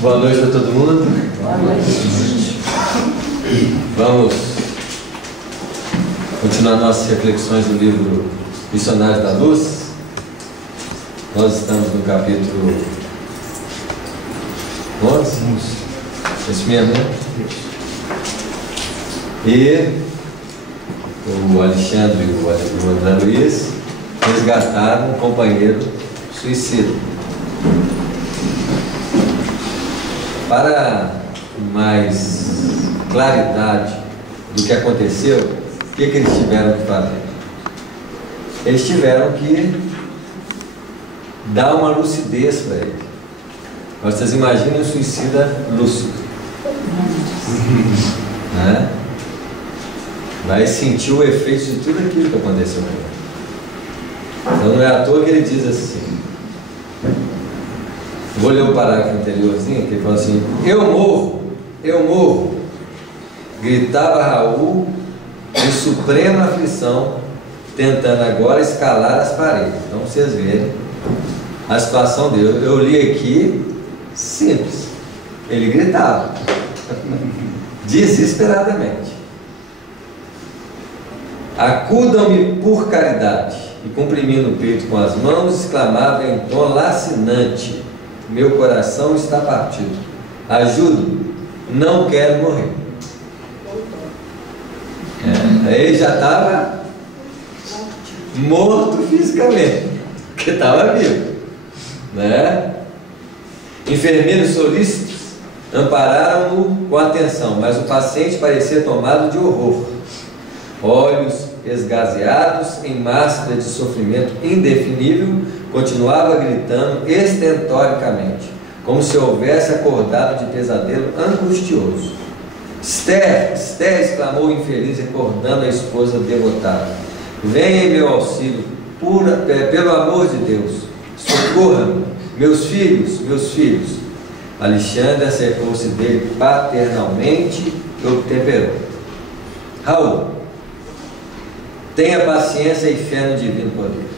Boa noite para todo mundo. Boa noite. Vamos continuar nossas reflexões do livro Missionários da Luz. Nós estamos no capítulo 11. Esse mesmo, né? E o Alexandre e o André Luiz resgataram um companheiro suicida. Para mais claridade do que aconteceu, o que eles tiveram que fazer? Eles tiveram que dar uma lucidez para ele. Vocês imaginem um suicida lúcido, né? Vai sentir o efeito de tudo aquilo que aconteceu com ele. Então não é à toa que ele diz assim. Vou ler o parágrafo anteriorzinho, que ele fala assim: eu morro, gritava Raul em suprema aflição, tentando agora escalar as paredes. Então vocês verem a situação dele. Eu li aqui, simples, ele gritava desesperadamente: acudam-me por caridade. E comprimindo o peito com as mãos, exclamava em tom lacinante: meu coração está partido, ajude-me, não quero morrer. Ele já estava morto fisicamente, porque estava vivo, né? Enfermeiros solícitos ampararam-no com atenção, mas o paciente parecia tomado de horror. Olhos esgazeados em máscara de sofrimento indefinível, continuava gritando estentoricamente, como se houvesse acordado de pesadelo angustioso. Esther, Esther, exclamou o infeliz, recordando a esposa devotada, venha em meu auxílio, pelo amor de Deus, socorra-me, meus filhos. Alexandre acercou-se dele paternalmente e o temperou. Raul, tenha paciência e fé no divino poder.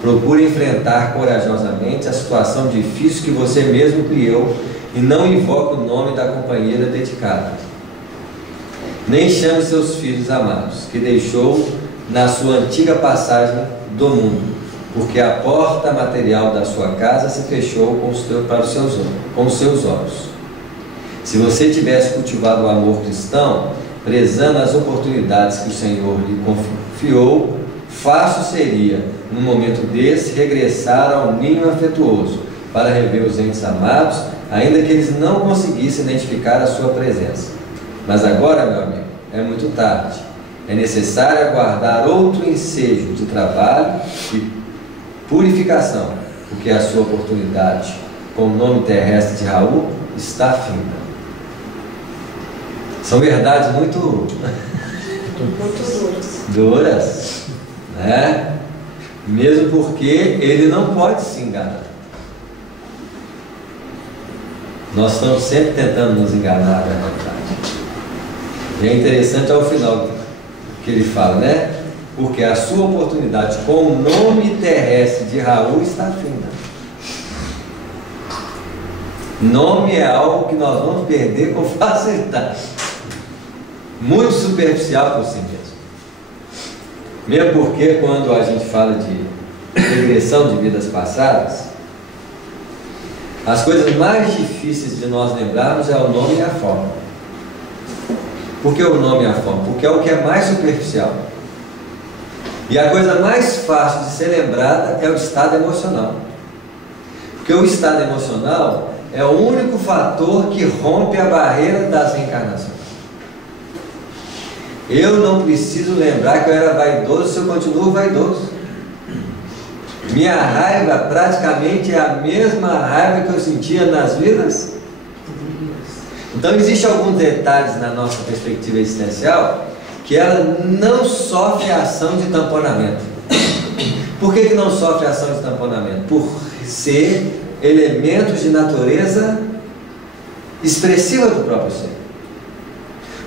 Procure enfrentar corajosamente a situação difícil que você mesmo criou e não invoque o nome da companheira dedicada. Nem chame seus filhos amados, que deixou na sua antiga passagem do mundo, porque a porta material da sua casa se fechou com os seus olhos. Se você tivesse cultivado o amor cristão, prezando as oportunidades que o Senhor lhe confiou, fácil seria, num momento desse, regressar ao ninho afetuoso para rever os entes amados, ainda que eles não conseguissem identificar a sua presença. Mas agora, meu amigo, é muito tarde. É necessário aguardar outro ensejo de trabalho e purificação, porque a sua oportunidade, com o nome terrestre de Raul, está finda. São verdades muito duras, né? Mesmo porque ele não pode se enganar. Nós estamos sempre tentando nos enganar, na verdade. E é interessante ao final que ele fala, né? Porque a sua oportunidade com o nome terrestre de Raul está finda. Nome é algo que nós vamos perder com facilidade. Muito superficial por si mesmo. Mesmo porque quando a gente fala de regressão de vidas passadas, as coisas mais difíceis de nós lembrarmos é o nome e a forma. Por que o nome e a forma? Porque é o que é mais superficial. E a coisa mais fácil de ser lembrada é o estado emocional. Porque o estado emocional é o único fator que rompe a barreira das reencarnações. Eu não preciso lembrar que eu era vaidoso se eu continuo vaidoso. Minha raiva praticamente é a mesma raiva que eu sentia nas vidas. Então existem alguns detalhes na nossa perspectiva existencial que ela não sofre a ação de tamponamento. Por que não sofre a ação de tamponamento? Por ser elementos de natureza expressiva do próprio ser.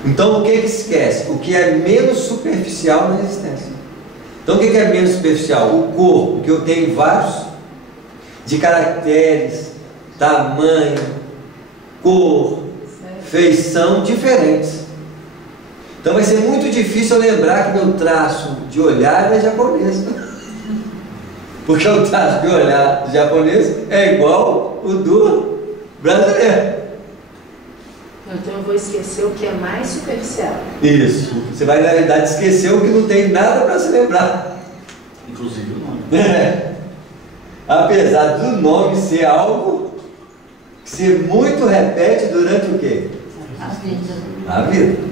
Então o que esquece? O que é menos superficial na existência. Então o que é menos superficial? O corpo, que eu tenho vários, de caracteres, tamanho, cor, feição diferentes. Então vai ser muito difícil eu lembrar que meu traço de olhar é japonês. Porque o traço de olhar do japonês é igual o do brasileiro. Então eu vou esquecer o que é mais superficial. Isso. Você vai, na verdade, esquecer o que não tem nada para se lembrar. Inclusive o nome. Apesar do nome ser algo que se muito repete durante o quê? A vida. A vida.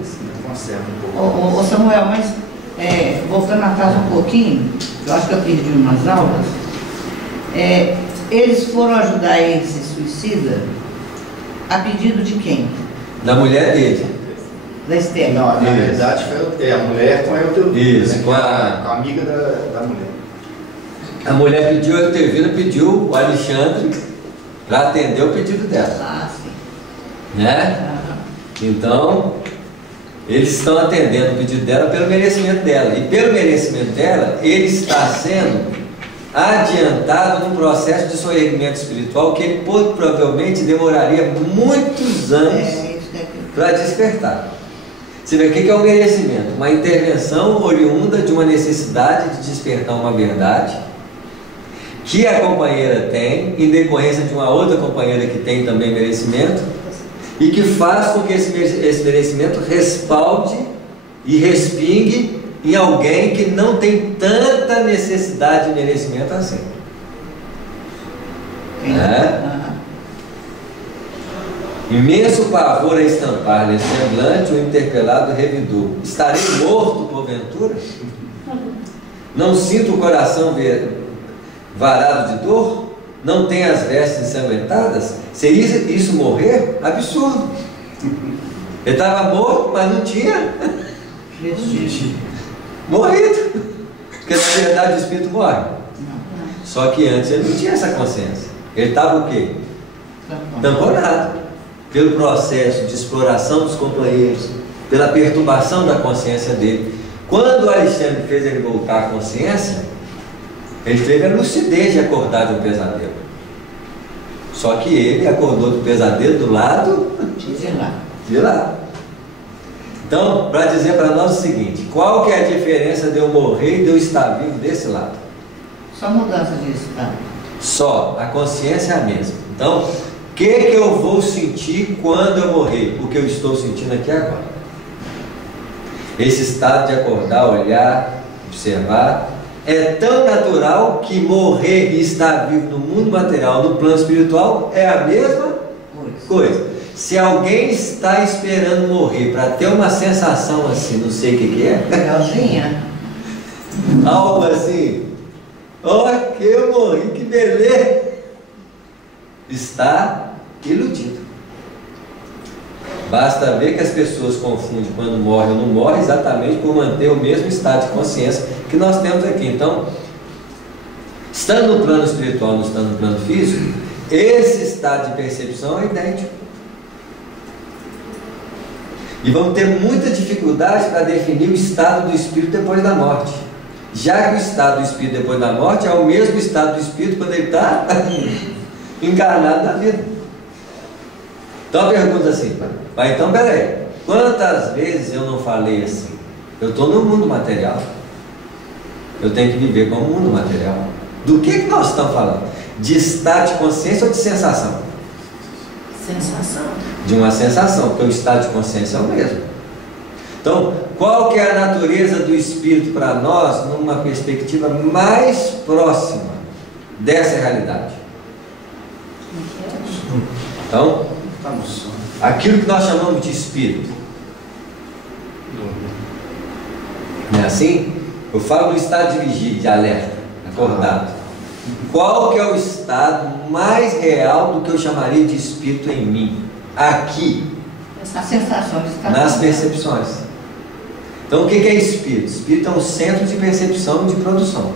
Conserva um pouco. Ô Samuel, mas voltando atrás um pouquinho, eu acho que eu perdi umas aulas. Eles foram ajudar esse suicida a pedido de quem? Da mulher dele. Da Esther. Não, na verdade foi a mulher com a Eutelvina. Isso, né? com a amiga da mulher. A mulher pediu, a Eutelvina pediu o Alexandre para atender o pedido dela. Ah, sim. Né? Então, eles estão atendendo o pedido dela pelo merecimento dela. E pelo merecimento dela, ele está sendo adiantado num processo de soerguimento espiritual que ele provavelmente demoraria muitos anos para despertar. Você vê o que é o merecimento? Uma intervenção oriunda de uma necessidade de despertar uma verdade que a companheira tem, em decorrência de uma outra companheira que tem também merecimento, e que faz com que esse merecimento respalde e respingue em alguém que não tem tanta necessidade de merecimento assim. Imenso pavor a estampar-lhe semblante o interpelado revidou: estarei morto porventura? Não sinto o coração varado de dor? Não tem as vestes ensanguentadas? Seria isso morrer? Absurdo. Ele estava morto, mas não tinha morrido. Porque na verdade o espírito morre. Só que antes ele não tinha essa consciência. Ele estava o quê? Tamponado pelo processo de exploração dos companheiros, pela perturbação da consciência dele. Quando o Alexandre fez ele voltar à consciência, ele teve a lucidez de acordar de um pesadelo. Só que ele acordou do pesadelo do lado de lá. Então, para dizer para nós o seguinte: qual que é a diferença de eu morrer e de eu estar vivo desse lado? Só mudança de estado. Só, a consciência é a mesma. Então, o que eu vou sentir quando eu morrer? O que eu estou sentindo aqui agora. Esse estado de acordar, olhar, observar, é tão natural que morrer e estar vivo no mundo material, no plano espiritual, é a mesma coisa. Se alguém está esperando morrer para ter uma sensação assim, não sei o que é, Legalzinha. algo assim, que eu morri, que beleza, está iludido. Basta ver que as pessoas confundem quando morre ou não morre, exatamente por manter o mesmo estado de consciência que nós temos aqui. Então, estando no plano espiritual, não estando no plano físico, esse estado de percepção é idêntico. E vamos ter muita dificuldade para definir o estado do espírito depois da morte, já que o estado do espírito depois da morte é o mesmo estado do espírito quando ele está encarnado na vida. Então a pergunta assim: mas então peraí, quantas vezes eu não falei assim? Eu estou no mundo material, eu tenho que viver como mundo material. Do que nós estamos falando? De estado de consciência ou de sensação? Sensação. De uma sensação, porque o estado de consciência é o mesmo. Então, qual que é a natureza do espírito para nós numa perspectiva mais próxima dessa realidade? Então, aquilo que nós chamamos de espírito, não é assim? Eu falo do estado de vigília, de alerta, acordado. Qual que é o estado mais real do que eu chamaria de espírito em mim? Aqui, A sensação de estar nas percepções. Então o que é espírito? Espírito é um centro de percepção e de produção.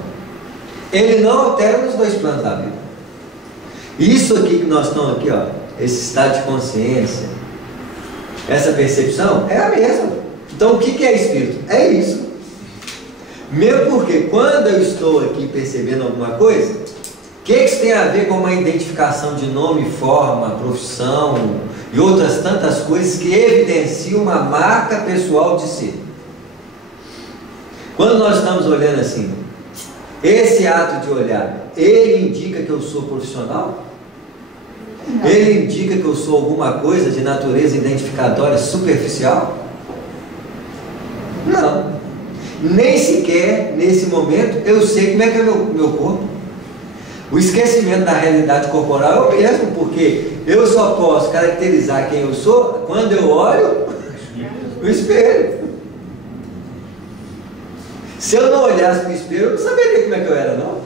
Ele não altera nos dois planos da vida. Isso aqui que nós estamos aqui, ó, esse estado de consciência, essa percepção é a mesma. Então o que é espírito? É isso. Mesmo porque quando eu estou aqui percebendo alguma coisa, o que isso tem a ver com uma identificação de nome, forma, profissão, e outras tantas coisas que evidenciam uma marca pessoal de si. Quando nós estamos olhando assim, esse ato de olhar, ele indica que eu sou profissional? Não. Ele indica que eu sou alguma coisa de natureza identificatória superficial? Não. Nem sequer, nesse momento, eu sei como é que é meu corpo. O esquecimento da realidade corporal é o mesmo, porque eu só posso caracterizar quem eu sou quando eu olho no espelho. Se eu não olhasse para o espelho, eu não saberia como é que eu era, não.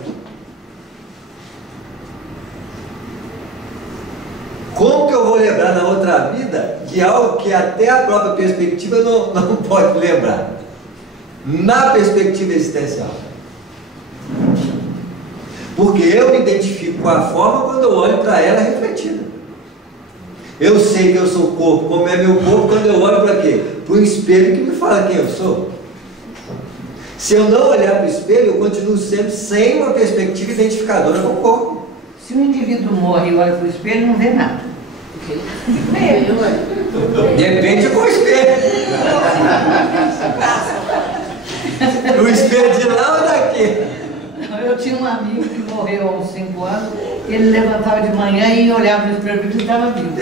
Como que eu vou lembrar na outra vida de algo que até a própria perspectiva não pode lembrar? Na perspectiva existencial. Porque eu me identifico com a forma quando eu olho para ela refletida. Eu sei que eu sou o corpo, como é meu corpo, quando eu olho para quê? Para o espelho que me fala quem eu sou. Se eu não olhar para o espelho, eu continuo sendo sem uma perspectiva identificadora com o corpo. Se o indivíduo morre e olha para o espelho, não vê nada. Depende com o espelho. O espelho de lá ou daqui? Eu tinha um amigo que morreu há uns 5 anos, ele levantava de manhã e olhava para o espelho porque ele estava vivo.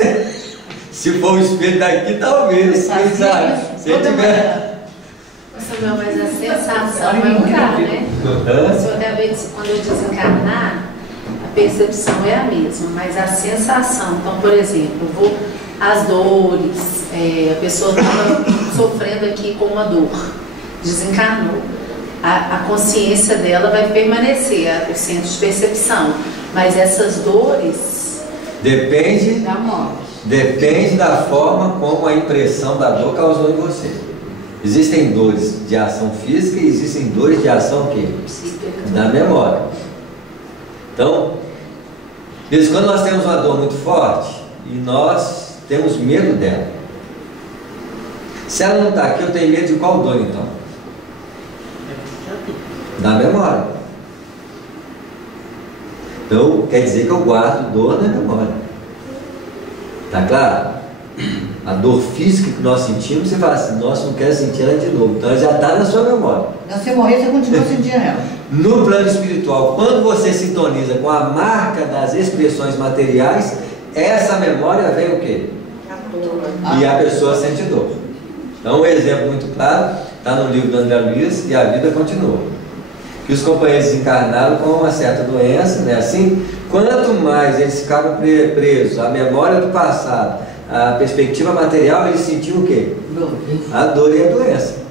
Se for o espelho daqui, talvez. Quem sabe? Se ele tiver. Samuel, mas a sensação vai mudar, né? Quando eu desencarnar, a percepção é a mesma, mas a sensação, então, por exemplo, as dores, a pessoa estava sofrendo aqui com uma dor, desencarnou. A consciência dela vai permanecer, o centro de percepção, mas essas dores depende da morte. Depende da forma como a impressão da dor causou em você. Existem dores de ação física e existem dores de ação quê? Da memória. Então, de vez em quando nós temos uma dor muito forte e nós temos medo dela. Se ela não está aqui, eu tenho medo de qual dor então? Da memória. Então, quer dizer que eu guardo dor na memória. Tá claro? A dor física que nós sentimos, você fala assim, nossa, não quero sentir ela de novo. Então ela já está na sua memória. Se você morrer, você continua sentindo ela. No plano espiritual, quando você sintoniza com a marca das expressões materiais, essa memória vem o quê? E a pessoa sente dor. Então um exemplo muito claro, está no livro do André Luiz, e a vida continua. Que os companheiros encarnaram com uma certa doença, né? Assim, quanto mais eles ficavam presos à memória do passado, a perspectiva material, eles sentiam o quê? A dor e a doença.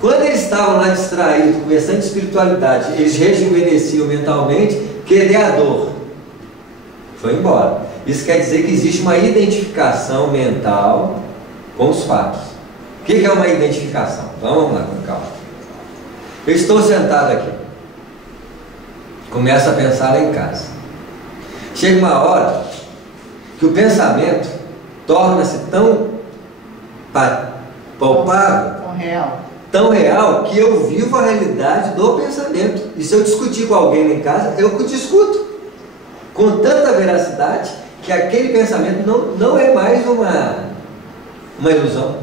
Quando eles estavam lá distraídos com bastante espiritualidade, eles rejuvenesciam mentalmente, querer a dor foi embora. Isso quer dizer que existe uma identificação mental com os fatos. O que é uma identificação? Então vamos lá, com calma. Eu estou sentado aqui, começo a pensar lá em casa. Chega uma hora que o pensamento torna-se tão palpável, tão real, que eu vivo a realidade do pensamento. E se eu discutir com alguém lá em casa, eu discuto com tanta veracidade que aquele pensamento não é mais uma ilusão.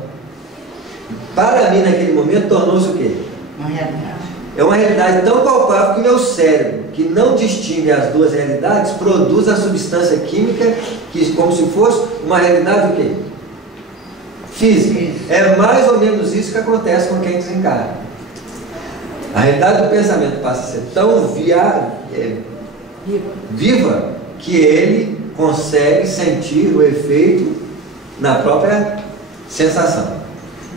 Para mim, naquele momento, tornou-se o quê? Uma realidade. É uma realidade tão palpável que o meu cérebro, que não distingue as duas realidades, produz a substância química que, como se fosse uma realidade o quê? Física. É mais ou menos isso que acontece com quem desencarna. A realidade do pensamento passa a ser tão viva que ele consegue sentir o efeito na própria sensação.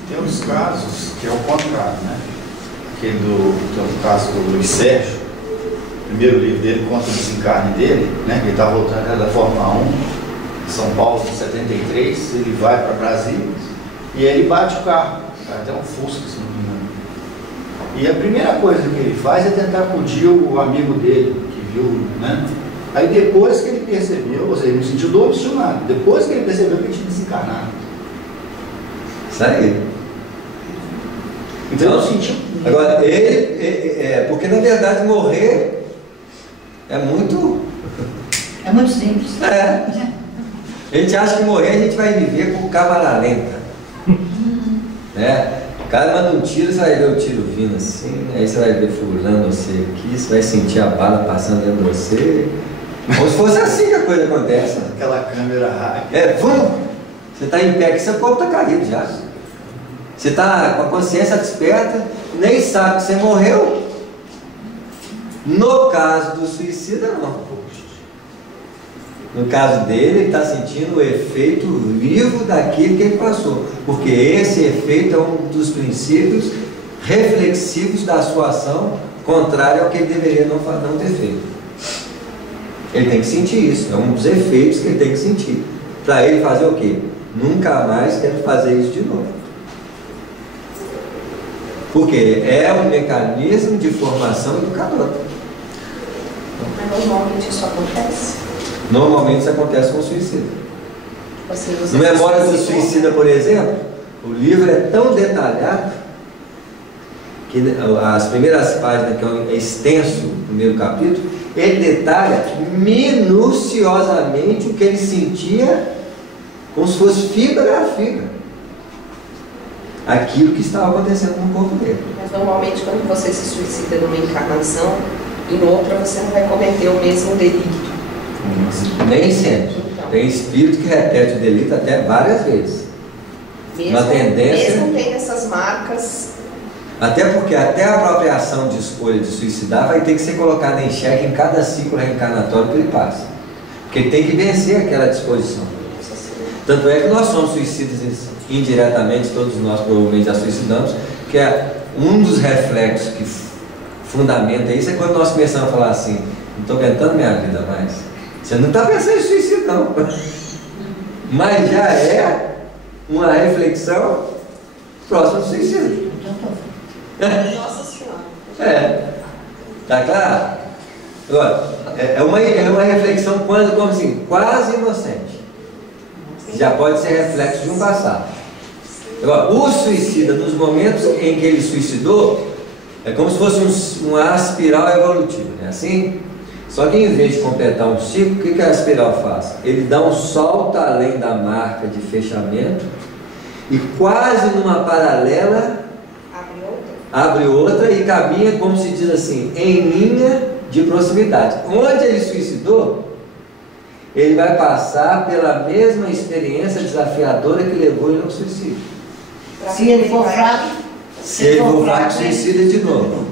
Tem uns casos que é o contrário, né? Aquele tem um caso do Luiz Sérgio, o primeiro livro dele conta o desencarne dele, né? Ele está voltando da Fórmula 1, em São Paulo, em 73, ele vai para Brasília e ele bate o carro, até um Fusca, se não me engano. E a primeira coisa que ele faz é tentar acudir o amigo dele, que viu, né? Aí depois que ele percebeu, ou seja, ele não sentiu dor, não sentiu nada. Depois que ele percebeu que ele tinha desencarnado. Isso aí. Então eu senti. Agora, porque na verdade morrer é muito simples. A gente acha que morrer a gente vai viver com câmera lenta. Né? O cara manda um tiro, você vai ver o tiro vindo assim, aí você vai ver furando você aqui, você vai sentir a bala passando dentro de você. Como se fosse assim que a coisa acontece. Né? Aquela câmera rápida. Você está em pé aqui, seu corpo está caído já. Você está com a consciência desperta, nem sabe que você morreu. No caso do suicida, não. No caso dele, ele está sentindo o efeito vivo daquilo que ele passou. Porque esse efeito é um dos princípios reflexivos da sua ação, contrário ao que ele deveria não ter feito. Ele tem que sentir isso, é um dos efeitos que ele tem que sentir. Para ele fazer o quê? Nunca mais quero fazer isso de novo. Porque é um mecanismo de formação educadora. Mas normalmente isso acontece? Normalmente isso acontece com o suicida. No Memória do Suicida, por exemplo, o livro é tão detalhado que as primeiras páginas, que é extenso o primeiro capítulo, ele detalha minuciosamente o que ele sentia, como se fosse fibra a fibra, aquilo que estava acontecendo no corpo dele. Mas normalmente quando você se suicida numa encarnação, em outra você não vai cometer o mesmo delito. Nem sempre. Tem espírito que repete o delito até várias vezes. Mesmo tem essas marcas. Até porque até a própria ação de escolha de suicidar vai ter que ser colocada em xeque em cada ciclo reencarnatório que ele passa. Porque ele tem que vencer aquela disposição. Tanto é que nós somos suicidas indiretamente, todos nós provavelmente já suicidamos, que é um dos reflexos que fundamenta isso, é quando nós começamos a falar assim, não estou aguentando minha vida mais. Você não está pensando em suicídio, não. Mas já é uma reflexão próxima do suicídio. Nossa Senhora. Tá claro? Agora, é uma reflexão como assim, quase inocente. Já pode ser reflexo de um passado. Agora, o suicida, nos momentos em que ele suicidou, é como se fosse uma espiral evolutiva, não é assim? Só que em vez de completar um ciclo, o que a espiral faz? Ele dá um salto além da marca de fechamento e quase numa paralela abre outra e caminha, como se diz assim, em linha de proximidade. Onde ele suicidou, ele vai passar pela mesma experiência desafiadora que levou ele ao suicídio. Se ele for fraco, suicida de novo.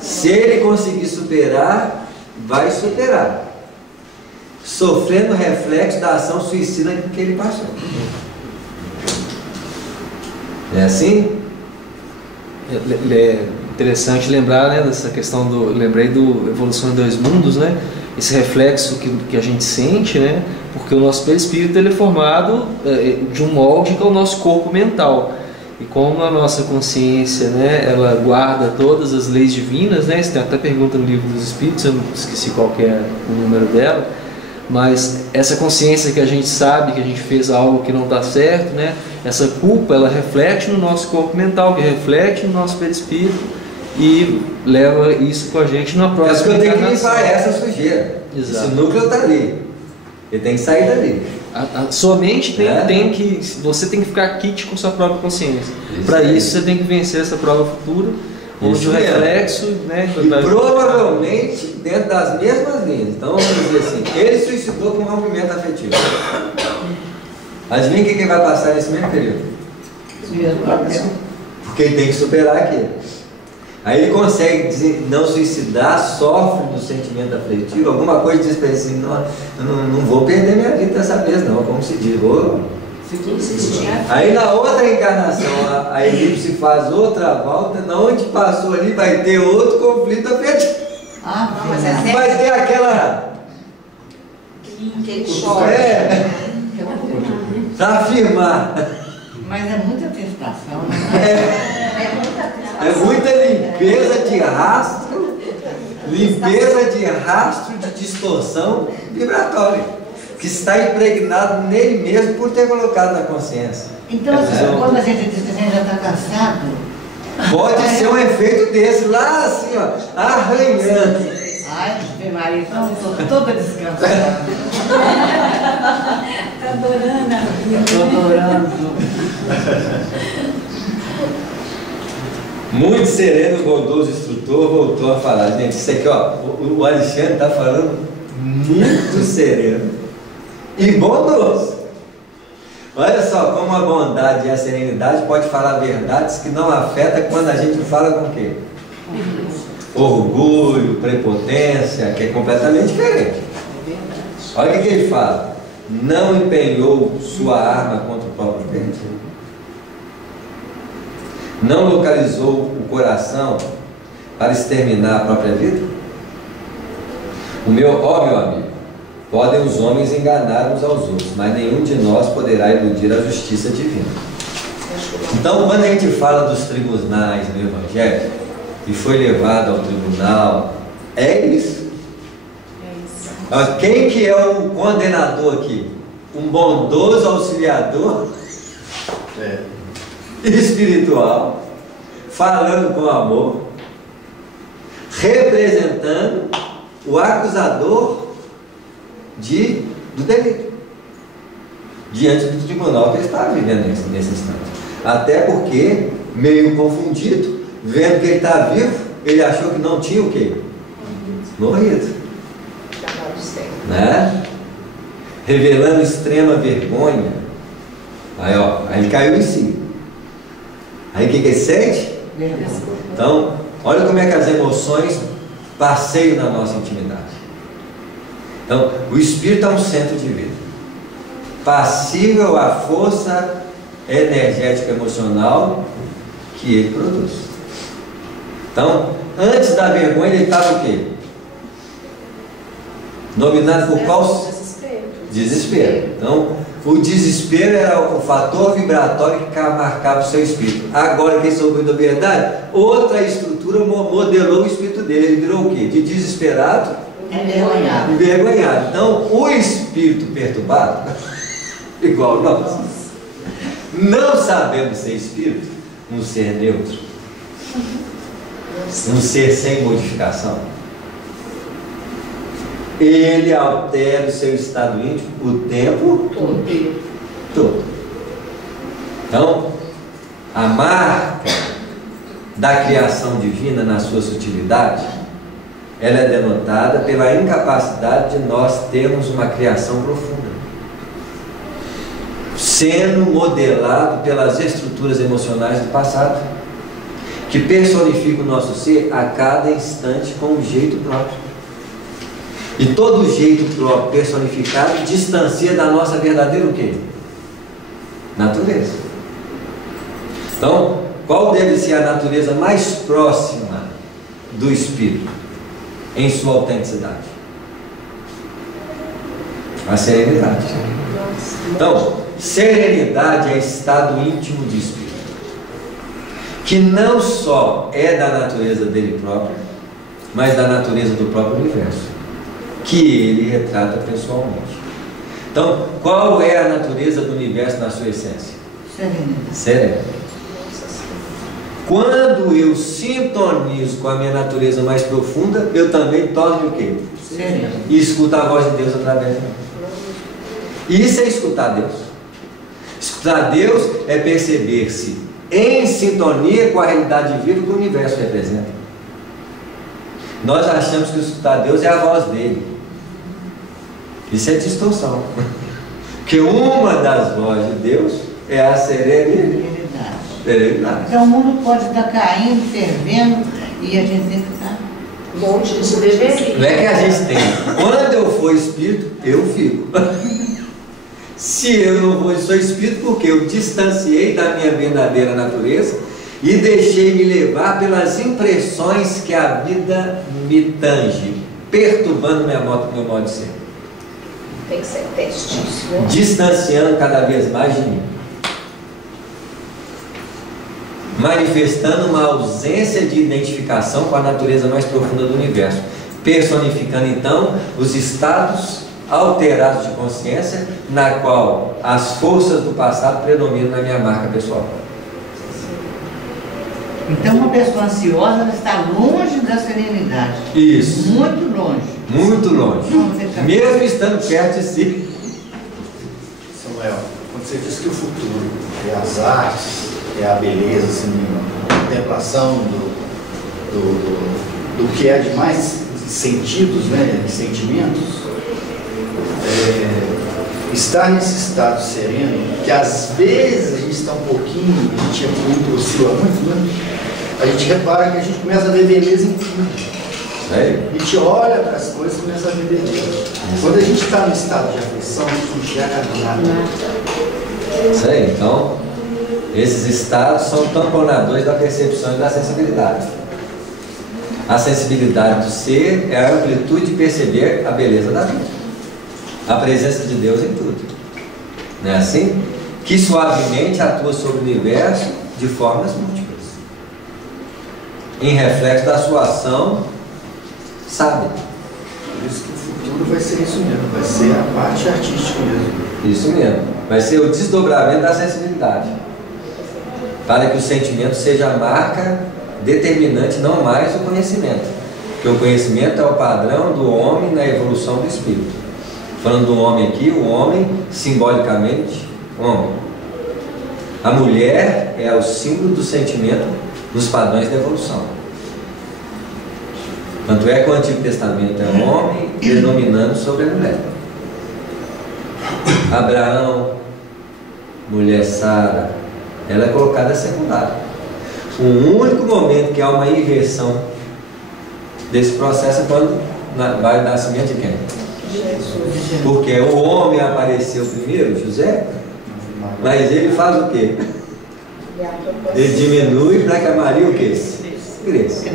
Se ele conseguir superar, vai superar, sofrendo o reflexo da ação suicida que ele passou. É assim? É interessante lembrar, né, dessa questão lembrei do Evolução em Dois Mundos, né? Esse reflexo que a gente sente, né? Porque o nosso perispírito ele é formado de um molde que é o nosso corpo mental. E como a nossa consciência, né, ela guarda todas as leis divinas, né? Isso tem até pergunta no Livro dos Espíritos, eu não esqueci qual que é o número dela, mas essa consciência que a gente sabe que a gente fez algo que não está certo, né? Essa culpa, ela reflete no nosso corpo mental, que reflete no nosso perispírito e leva isso com a gente na próxima encarnação. É porque eu tenho que limpar essa sujeira. Exato. Esse núcleo está ali, ele tem que sair dali. A sua mente você tem que ficar quite com sua própria consciência. Para isso você tem que vencer essa prova futura, onde o reflexo, né, e provavelmente dentro das mesmas linhas. Então vamos dizer assim, ele suicidou com um rompimento afetivo. Adivinha o que ele vai passar nesse mesmo período? Porque ele tem que superar aquilo. Aí ele consegue não suicidar, sofre do sentimento afetivo, alguma coisa diz para ele assim, não vou perder minha vida dessa vez não, como se diz, aí na outra encarnação a elipse faz outra volta, na onde passou ali vai ter outro conflito afetivo. Vai ter aquela aquele choque. Para afirmar. Mas é muita testação, né? É muita limpeza de rastro, de distorção vibratória, que está impregnado nele mesmo por ter colocado na consciência. Então, quando a gente diz que a gente já está cansado, pode ser um efeito desse, lá assim, ó, arranhando. Ai, Ave Maria, então estou toda descansada. Está adorando a vida. Estou adorando. Muito sereno, bondoso instrutor voltou a falar. Gente, isso aqui, ó, o Alexandre está falando muito sereno e bondoso. Olha só como a bondade e a serenidade pode falar verdades que não afetam quando a gente fala com o quê? Orgulho, prepotência, que é completamente diferente. Olha o que ele fala. Não empenhou sua arma contra o próprio peito. Não localizou o coração para exterminar a própria vida? Meu amigo, podem os homens enganar uns aos outros, mas nenhum de nós poderá iludir a justiça divina. Então, quando a gente fala dos tribunais no Evangelho, e foi levado ao tribunal, é isso. Quem que é o condenador aqui? Um bondoso auxiliador espiritual, falando com amor, representando o acusador do delito, diante do tribunal que ele está vivendo nesse instante. Até porque, meio confundido, vendo que ele está vivo, ele achou que não tinha o quê? Morrido. Né? Revelando extrema vergonha. Aí ele caiu em si. Aí o que ele sente? Então, olha como é que as emoções passeiam na nossa intimidade. Então, o Espírito é um centro de vida, passível à força energética emocional que ele produz. Então, antes da vergonha, ele estava o quê? Dominado por qual? Desespero. Então, o desespero era o fator vibratório que marcava o seu espírito. Agora que ele soube da verdade, outra estrutura modelou o espírito dele. Ele virou o quê? De desesperado, envergonhado. Então, o espírito perturbado, igual nós, não sabendo ser espírito, um ser neutro, um ser sem modificação, ele altera o seu estado íntimo o tempo todo. Então, a marca da criação divina na sua sutilidade, ela é denotada pela incapacidade de nós termos uma criação profunda, sendo modelado pelas estruturas emocionais do passado, que personificam o nosso ser a cada instante com um jeito próprio. E todo jeito próprio personificado distancia da nossa verdadeira o quê? Natureza. Então, qual deve ser a natureza mais próxima do Espírito em sua autenticidade? A serenidade. Então, serenidade é estado íntimo de Espírito, que não só é da natureza dele próprio, mas da natureza do próprio universo, que ele retrata pessoalmente. Então, qual é a natureza do universo na sua essência? Serena. Quando eu sintonizo com a minha natureza mais profunda, eu também torno o quê? Serena. E escuto a voz de Deus através de mim. Isso é escutar Deus. Escutar Deus é perceber-se em sintonia com a realidade viva que o universo representa. Nós achamos que escutar Deus é a voz dele. Isso é distorção. Porque uma das vozes de Deus é a serenidade. Então o mundo pode estar caindo, fervendo, e a gente tem que estar longe disso. Não é que a gente tem. Quando eu for espírito, eu fico. Se eu não sou espírito, porque eu distanciei da minha verdadeira natureza e deixei me levar pelas impressões que a vida me perturbando meu modo de ser. Tem que ser teste. Distanciando cada vez mais de mim. Manifestando uma ausência de identificação com a natureza mais profunda do universo. Personificando então os estados alterados de consciência, na qual as forças do passado predominam na minha marca pessoal. Então, uma pessoa ansiosa, ela está longe da serenidade. Isso. Muito longe. Muito longe. Não, você tá- Mesmo estando perto de si. Samuel, quando você diz que o futuro é as artes, é a beleza, assim, a contemplação do que é de mais sentidos, né, de sentimentos, estar nesse estado sereno, que às vezes a gente está um pouquinho, a gente é muito, oscila muito, né? A gente repara que a gente começa a ver beleza em tudo. A gente olha para as coisas e começa a ver beleza. Quando a gente está no estado de aflição, a gente não enxerga nada. Isso aí, então, esses estados são tamponadores da percepção e da sensibilidade. A sensibilidade do ser é a amplitude de perceber a beleza da vida, a presença de Deus em tudo. Não é assim? Que suavemente atua sobre o universo de formas múltiplas, em reflexo da sua ação sábia. Por isso que o futuro vai ser isso mesmo, vai ser a parte artística mesmo. Isso mesmo. Vai ser o desdobramento da sensibilidade, para que o sentimento seja a marca determinante, não mais o conhecimento. Porque o conhecimento é o padrão do homem na evolução do espírito. Falando do homem aqui, o homem, simbolicamente, homem. A mulher é o símbolo do sentimento nos padrões da evolução. Tanto é que o Antigo Testamento é o homem predominando sobre a mulher. Abraão, mulher Sara, ela é colocada secundária. O único momento que há uma inversão desse processo é quando vai o nascimento de quem? Jesus. Porque o homem apareceu primeiro, José, mas ele faz o quê? Ele diminui para que a Maria o quê? Cresça.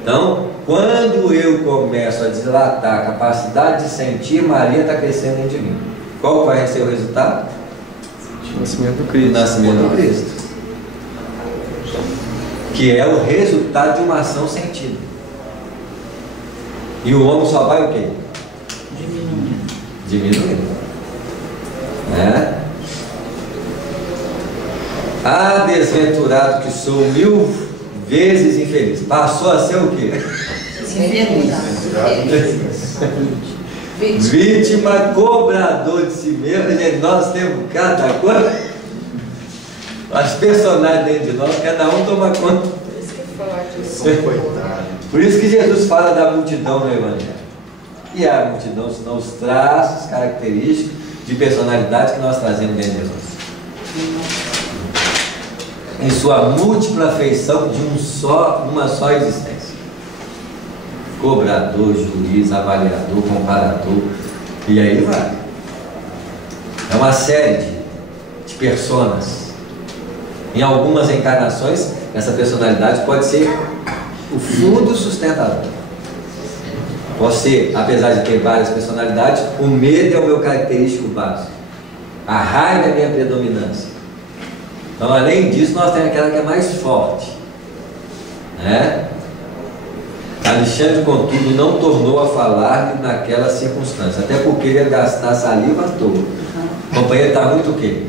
Então, quando eu começo a dilatar a capacidade de sentir, Maria está crescendo dentro de mim. Qual vai ser o resultado? O nascimento do Cristo. O nascimento do Cristo. Que é o resultado de uma ação sentida. E o homem só vai o quê? Diminuindo. Né? Ah, desventurado que sou, 1000 vezes infeliz. Passou a ser o quê? Vítima, cobrador de si mesmo. Gente, nós temos cada coisa. As personagens dentro de nós, cada um toma conta. Por isso que é forte. Por isso que Jesus fala da multidão no Evangelho. E a multidão são os traços característicos de personalidade que nós trazemos dentro de nós. Em sua múltipla feição de uma só existência. Cobrador, juiz, avaliador, comparador, e aí vai. É uma série de personas. Em algumas encarnações, essa personalidade pode ser o fundo sustentador. Pode ser, apesar de ter várias personalidades, o medo é o meu característico básico. A raiva é a minha predominância. Então, além disso, nós temos aquela que é mais forte, né? Alexandre, contudo, não tornou a falar naquela circunstância, até porque ele ia gastar saliva à toa. O companheiro está muito o quê?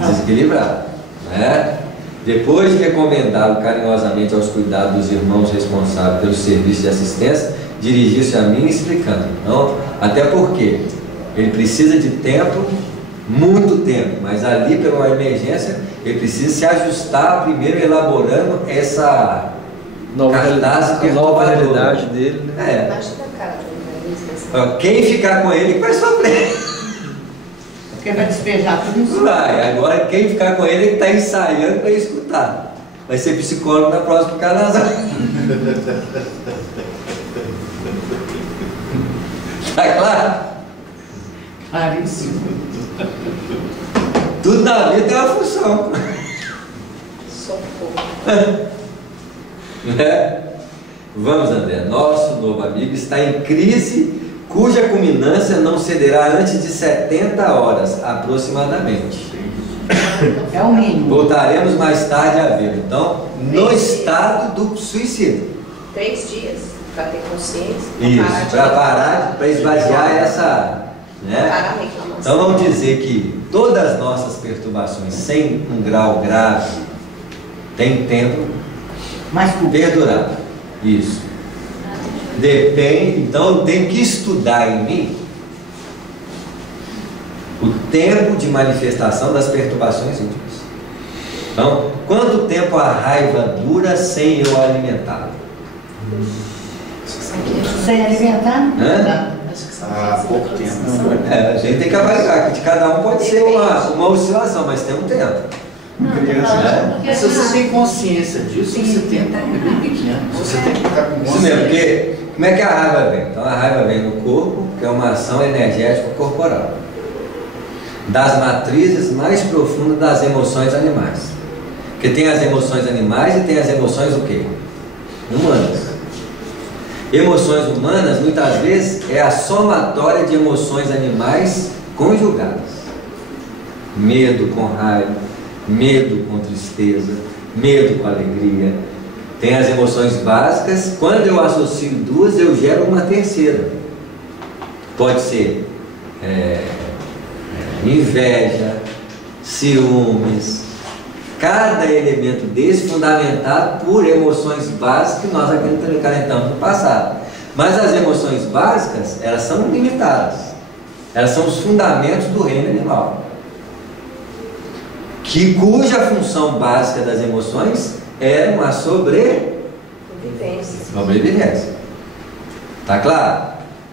Desequilibrado, né? Depois de recomendá-lo carinhosamente aos cuidados dos irmãos responsáveis pelo serviço de assistência, dirigiu-se a mim explicando. Não, até porque ele precisa de tempo, muito tempo, mas ali pela uma emergência ele precisa se ajustar primeiro, elaborando essa nova realidade dele, né? Quem ficar com ele vai sofrer. Porque vai despejar tudo isso. Vai, agora quem ficar com ele está ensaiando para escutar. Vai ser psicólogo na próxima encarnação. Tá claro? Claríssimo. Tudo na vida tem uma função. Socorro. Né? Vamos, André. Nosso novo amigo está em crise, cuja culminância não cederá antes de 70 horas, aproximadamente. É o mínimo. Voltaremos mais tarde a ver. Então, no estado do suicídio. 3 dias para ter consciência. Isso, para parar, para esvaziar essa. Né? Parar a reclamação. Então, vamos dizer que todas as nossas perturbações, sem um grau grave, tem tempo Mais curto. Perdurar. Isso. Depende, então eu tenho que estudar em mim o tempo de manifestação das perturbações íntimas. Então, quanto tempo a raiva dura sem eu alimentá-la? Sem alimentar? Hã? Há pouco tempo. A gente tem que avaliar, que de cada um pode ser uma oscilação, mas tem um tempo. Criança, né? Mas se você tem consciência disso, você tem é bem pequeno. Você tem que ficar com Isso consciência. mesmo, porque como é que a raiva vem? Então a raiva vem no corpo, que é uma ação energética corporal, das matrizes mais profundas das emoções animais. Porque tem as emoções animais e tem as emoções o quê? Humanas. Emoções humanas, muitas vezes, é a somatória de emoções animais conjugadas. Medo com raiva, medo com tristeza, medo com alegria. Tem as emoções básicas. Quando eu associo duas, eu gero uma terceira. Pode ser inveja, ciúmes. Cada elemento desse fundamentado por emoções básicas que nós acalentamos no passado. Mas as emoções básicas, elas são limitadas. Elas são os fundamentos do reino animal, cuja função básica das emoções é uma sobrevivência. Tá claro?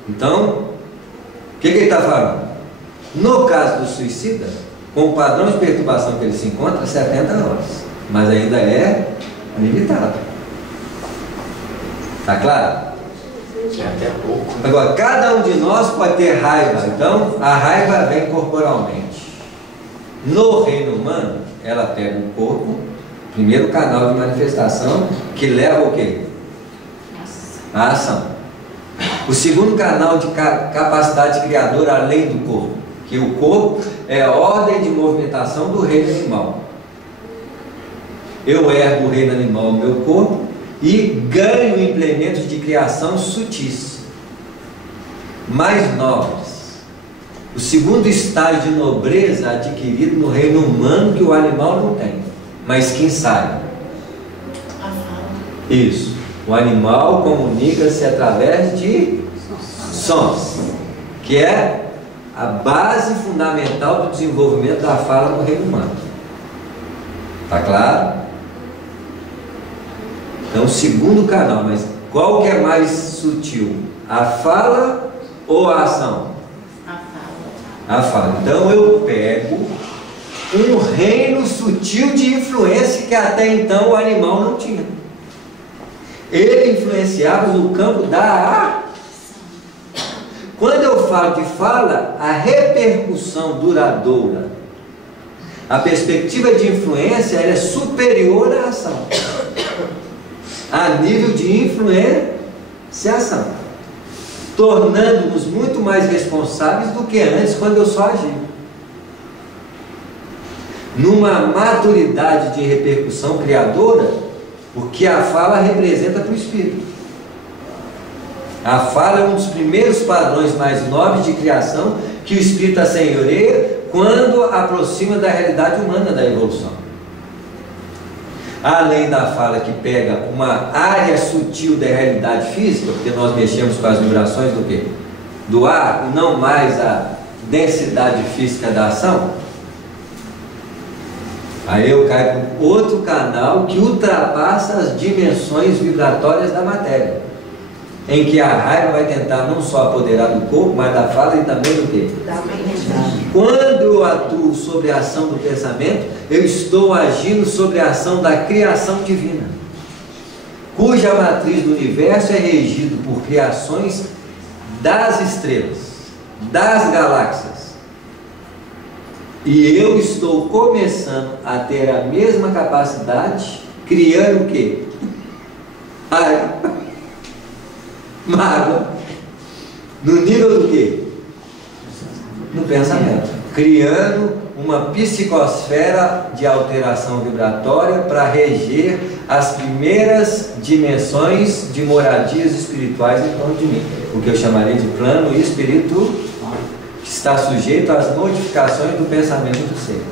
Então, o que ele está falando? No caso do suicida, com o padrão de perturbação que ele se encontra, 70 horas, mas ainda é limitado. Tá claro? É até pouco. Agora, cada um de nós pode ter raiva. Então, a raiva vem corporalmente. No reino humano, ela pega o corpo, primeiro canal de manifestação, que leva o quê? A ação. O segundo canal de capacidade criadora além do corpo, que o corpo é a ordem de movimentação do reino animal. Eu ergo o reino animal no meu corpo e ganho implementos de criação sutis, mais nobres. O segundo estágio de nobreza adquirido no reino humano que o animal não tem, mas que ensaia. Isso. O animal comunica-se através de sons, que é a base fundamental do desenvolvimento da fala no reino humano. Tá claro? Então, o segundo canal, mas qual que é mais sutil? A fala ou a ação? A fala. Então eu pego um reino sutil de influência que até então o animal não tinha. Ele influenciava no campo da ação. Quando eu falo de fala, a repercussão duradoura, a perspectiva de influência, ela é superior à ação, a nível de influenciação, tornando-nos muito mais responsáveis do que antes, quando eu só agi. Numa maturidade de repercussão criadora, o que a fala representa para o espírito. A fala é um dos primeiros padrões mais nobres de criação que o espírito assenhoreia quando aproxima da realidade humana da evolução. Além da fala que pega uma área sutil da realidade física, porque nós mexemos com as vibrações do quê? Do ar, e não mais a densidade física da ação. Aí eu caio para outro canal que ultrapassa as dimensões vibratórias da matéria, em que a raiva vai tentar não só apoderar do corpo, mas da fala e também do quê? Da mente. Quando eu atuo sobre a ação do pensamento, eu estou agindo sobre a ação da criação divina, cuja matriz do universo é regido por criações das estrelas, das galáxias. E eu estou começando a ter a mesma capacidade, criando o quê? Mágoa. No nível do quê? No pensamento. Criando uma psicosfera de alteração vibratória para reger as primeiras dimensões de moradias espirituais em torno de mim. O que eu chamaria de plano espiritual, que está sujeito às modificações do pensamento do ser.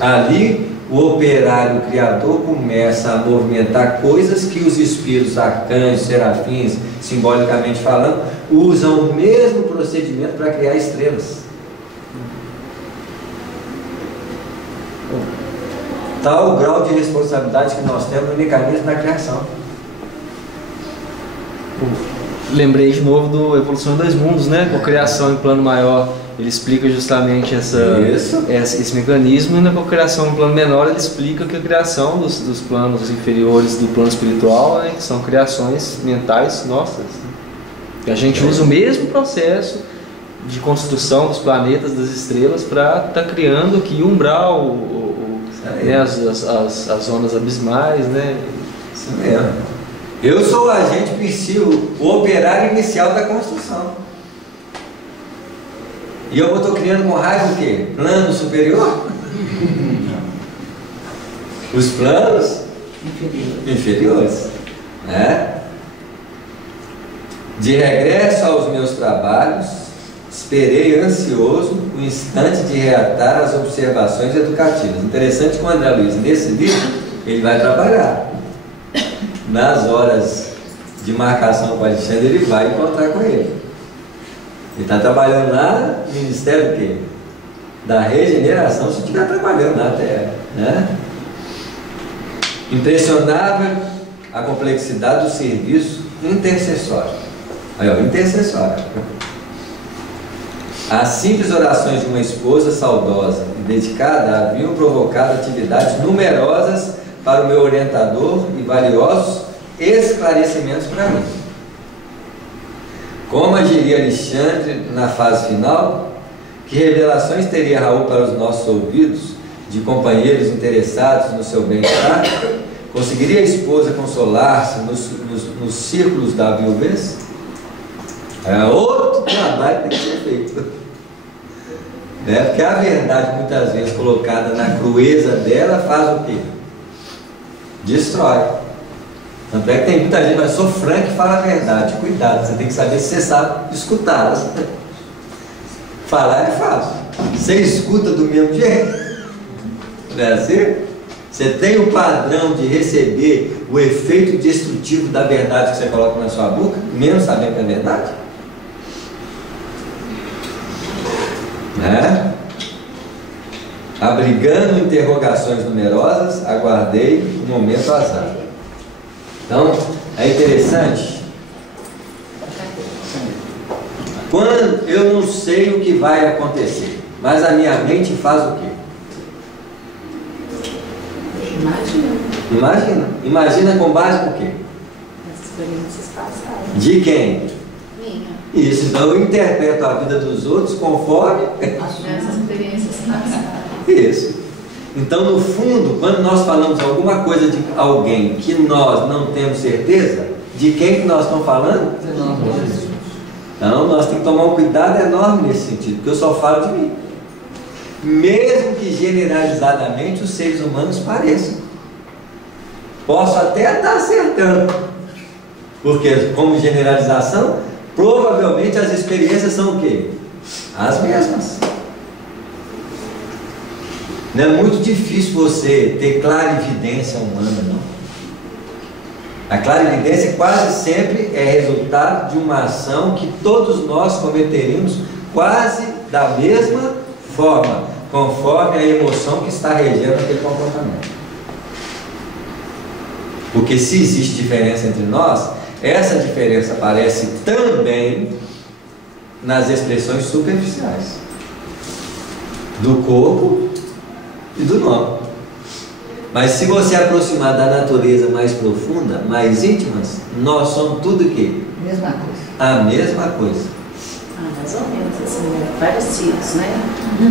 Ali o operário criador começa a movimentar coisas que os espíritos, arcanjos, serafins, simbolicamente falando, usam o mesmo procedimento para criar estrelas. Tal o grau de responsabilidade que nós temos no mecanismo da criação. Lembrei de novo do Evolução em Dois Mundos, né? Com a criação em plano maior, ele explica justamente esse mecanismo, e na cocriação em plano menor ele explica que a criação dos planos inferiores do plano espiritual, né, que são criações mentais nossas. E a gente usa o mesmo processo de construção dos planetas, das estrelas, para estar criando aqui o umbral, né, as zonas abismais, né? Isso mesmo. Eu sou o agente princípio, o operário inicial da construção. E eu estou criando com raiva o quê? Plano superior? Os planos inferiores. Né? De regresso aos meus trabalhos, esperei ansioso o instante de reatar as observações educativas. Interessante que o André Luiz, nesse livro, ele vai trabalhar. Nas horas de marcação com o Alexandre, ele vai encontrar com ele. Ele está trabalhando lá no Ministério do quê? Da Regeneração, se estiver trabalhando na Terra. Né? Impressionável a complexidade do serviço intercessório. Aí, ó, intercessório. As simples orações de uma esposa saudosa e dedicada haviam provocado atividades numerosas para o meu orientador e valiosos esclarecimentos para mim. Como agiria Alexandre na fase final? Que revelações teria Raul para os nossos ouvidos de companheiros interessados no seu bem-estar? Conseguiria a esposa consolar-se nos círculos da viuvez? É outro trabalho que tem que ser feito. Né? Porque a verdade, muitas vezes colocada na crueza dela, faz o quê? Destrói. Tanto é que tem muita gente, mas sou franco e fala a verdade. Cuidado, você tem que saber se você sabe escutar. Falar é fácil. Você escuta do mesmo jeito. Não é assim? Você tem o padrão de receber o efeito destrutivo da verdade que você coloca na sua boca, mesmo sabendo que é verdade? Né? Abrigando interrogações numerosas, aguardei o momento azar. Então, é interessante. Quando eu não sei o que vai acontecer, mas a minha mente faz o quê? Imagina com base no quê? As experiências passadas. De quem? Minha. Isso, então eu interpreto a vida dos outros conforme As minhas experiências passadas. isso. Então, no fundo, quando nós falamos alguma coisa de alguém que nós não temos certeza, de quem que nós estamos falando? Então, nós temos que tomar um cuidado enorme nesse sentido, porque eu só falo de mim. Mesmo que generalizadamente os seres humanos pareçam. Posso até estar acertando, porque como generalização, provavelmente as experiências são o quê? As mesmas. Não é muito difícil você ter clarividência humana, não. A clarividência quase sempre é resultado de uma ação que todos nós cometeríamos quase da mesma forma, conforme a emoção que está regendo aquele comportamento. Porque se existe diferença entre nós, essa diferença aparece também nas expressões superficiais do corpo e do nome. Mas se você aproximar da natureza mais profunda, mais íntimas, nós somos tudo o quê? Mesma coisa. A mesma coisa. Mais ou menos, assim, parecidos, né?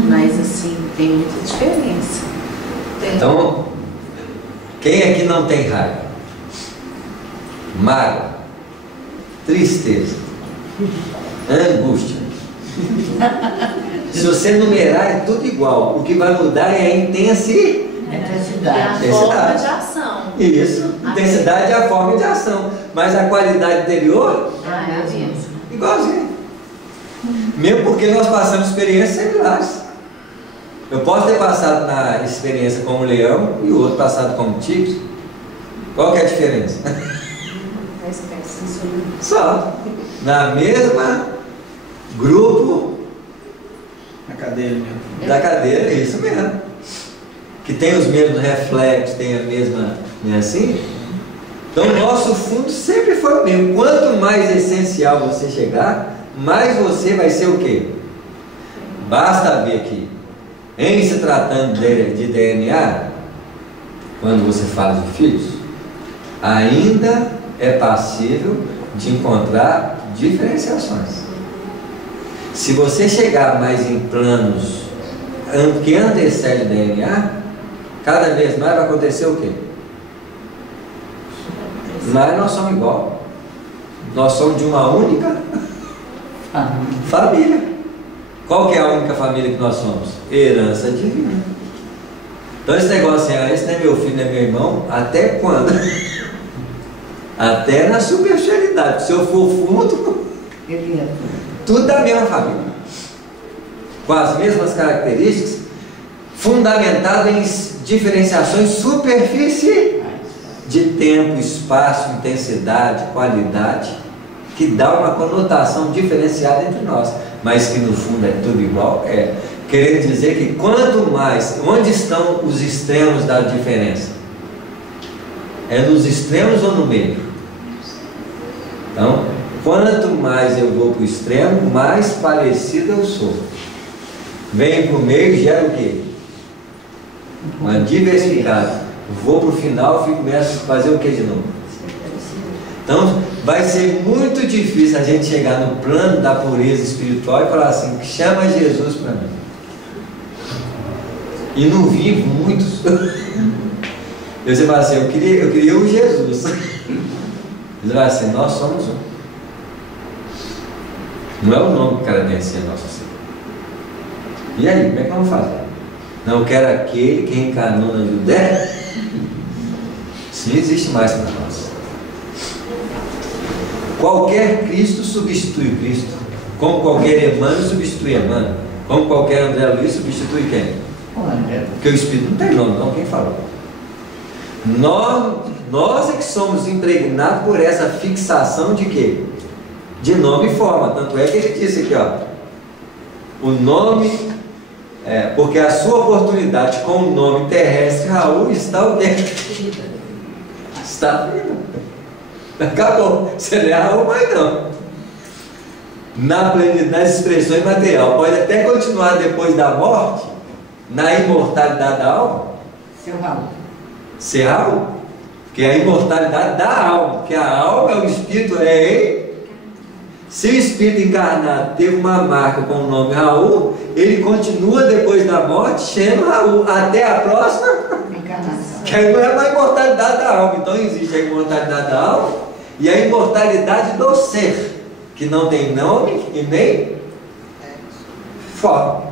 Mas, assim, tem muita diferença. Então, quem aqui não tem raiva? Mágoa, tristeza, angústia. Se você numerar, é tudo igual. O que vai mudar é a intensidade. É a forma de ação. Isso, intensidade é a forma de ação. Mas a qualidade interior, é a mesma. igualzinho. Mesmo porque nós passamos experiências similares. Eu posso ter passado na experiência como leão e o outro passado como tigre. Qual que é a diferença? A espécie. Só. Na mesma grupo Na cadeira mesmo. da cadeira, é isso mesmo. Que tem os mesmos reflexos, tem a mesma. Não é assim? Então, o nosso fundo sempre foi o mesmo. Quanto mais essencial você chegar, mais você vai ser o quê? Basta ver aqui. Em se tratando de DNA, quando você fala de filhos, ainda é passível de encontrar diferenciações. Se você chegar mais em planos que antecedem o DNA, cada vez mais vai acontecer o quê? Mas nós somos igual. Nós somos de uma única família. Qual que é a única família que nós somos? Herança divina. Então esse negócio assim, esse não é meu filho, não é meu irmão, até quando? Até na superficialidade. Se eu for fundo, tudo da mesma família, com as mesmas características, fundamentado em diferenciações superficiais de tempo, espaço, intensidade, qualidade, que dá uma conotação diferenciada entre nós, mas que no fundo é tudo igual. Querendo dizer que quanto mais, onde estão os extremos da diferença? É nos extremos ou no meio? Então, quanto mais eu vou para o extremo, mais parecido eu sou. Venho para o meio e gera o quê? Uma diversidade. Vou para o final e começo a fazer o que de novo? Então, vai ser muito difícil a gente chegar no plano da pureza espiritual e falar assim, chama Jesus para mim. E não vi muitos. Você fala assim, eu queria o Jesus. Você fala assim, nós somos um. Não é o nome que carencia a nossa Senhora. E aí, como é que vamos fazer? Não, eu quero aquele que reencarnou na Judéia. Isso não existe mais para nós. Qualquer Cristo substitui Cristo. Como qualquer Emmanuel substitui Emmanuel. Como qualquer André Luiz substitui quem? Porque o Espírito não tem nome, não. Quem falou? Nós é que somos impregnados por essa fixação de quê? De nome e forma. Tanto é que ele disse aqui, ó, o nome, porque a sua oportunidade com o nome terrestre, Raul, está o quê? Está vivo. Acabou. Você não é Raul mais não. Na plenitude, nas expressões material. Pode até continuar depois da morte, na imortalidade da alma. Seu Raul. Ser Raul. Porque é a imortalidade da alma. Porque a alma é o espírito, se o espírito encarnado teve uma marca com o nome Raul, ele continua depois da morte sendo Raul, até a próxima Encarnação. que aí não é uma imortalidade da alma. Então existe a imortalidade da alma e a imortalidade do ser, que não tem nome e nem forma.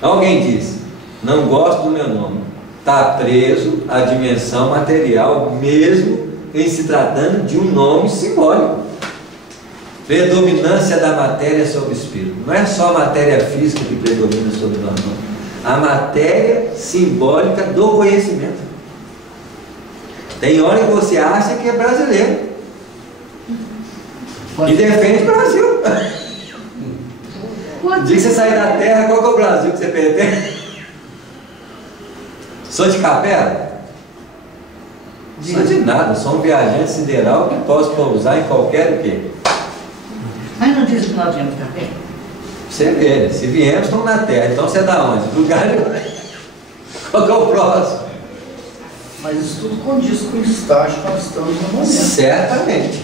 Alguém diz, não gosto do meu nome, está preso à dimensão material, mesmo em se tratando de um nome simbólico. Predominância da matéria sobre o espírito. Não é só a matéria física que predomina sobre nós, não. A matéria simbólica do conhecimento. Tem hora que você acha que é brasileiro e defende o Brasil. O dia que você sair da terra, qual que é o Brasil que você pertence? Sou de Capela? Sou de nada, sou um viajante sideral que posso pousar em qualquer o quê? Mas não diz que nós viemos café? Você vê, se viemos, estamos na terra. Então você é da onde? Do lugar de... Qual que é o próximo? Mas isso tudo condiz com o estágio que nós estamos no momento. Certamente.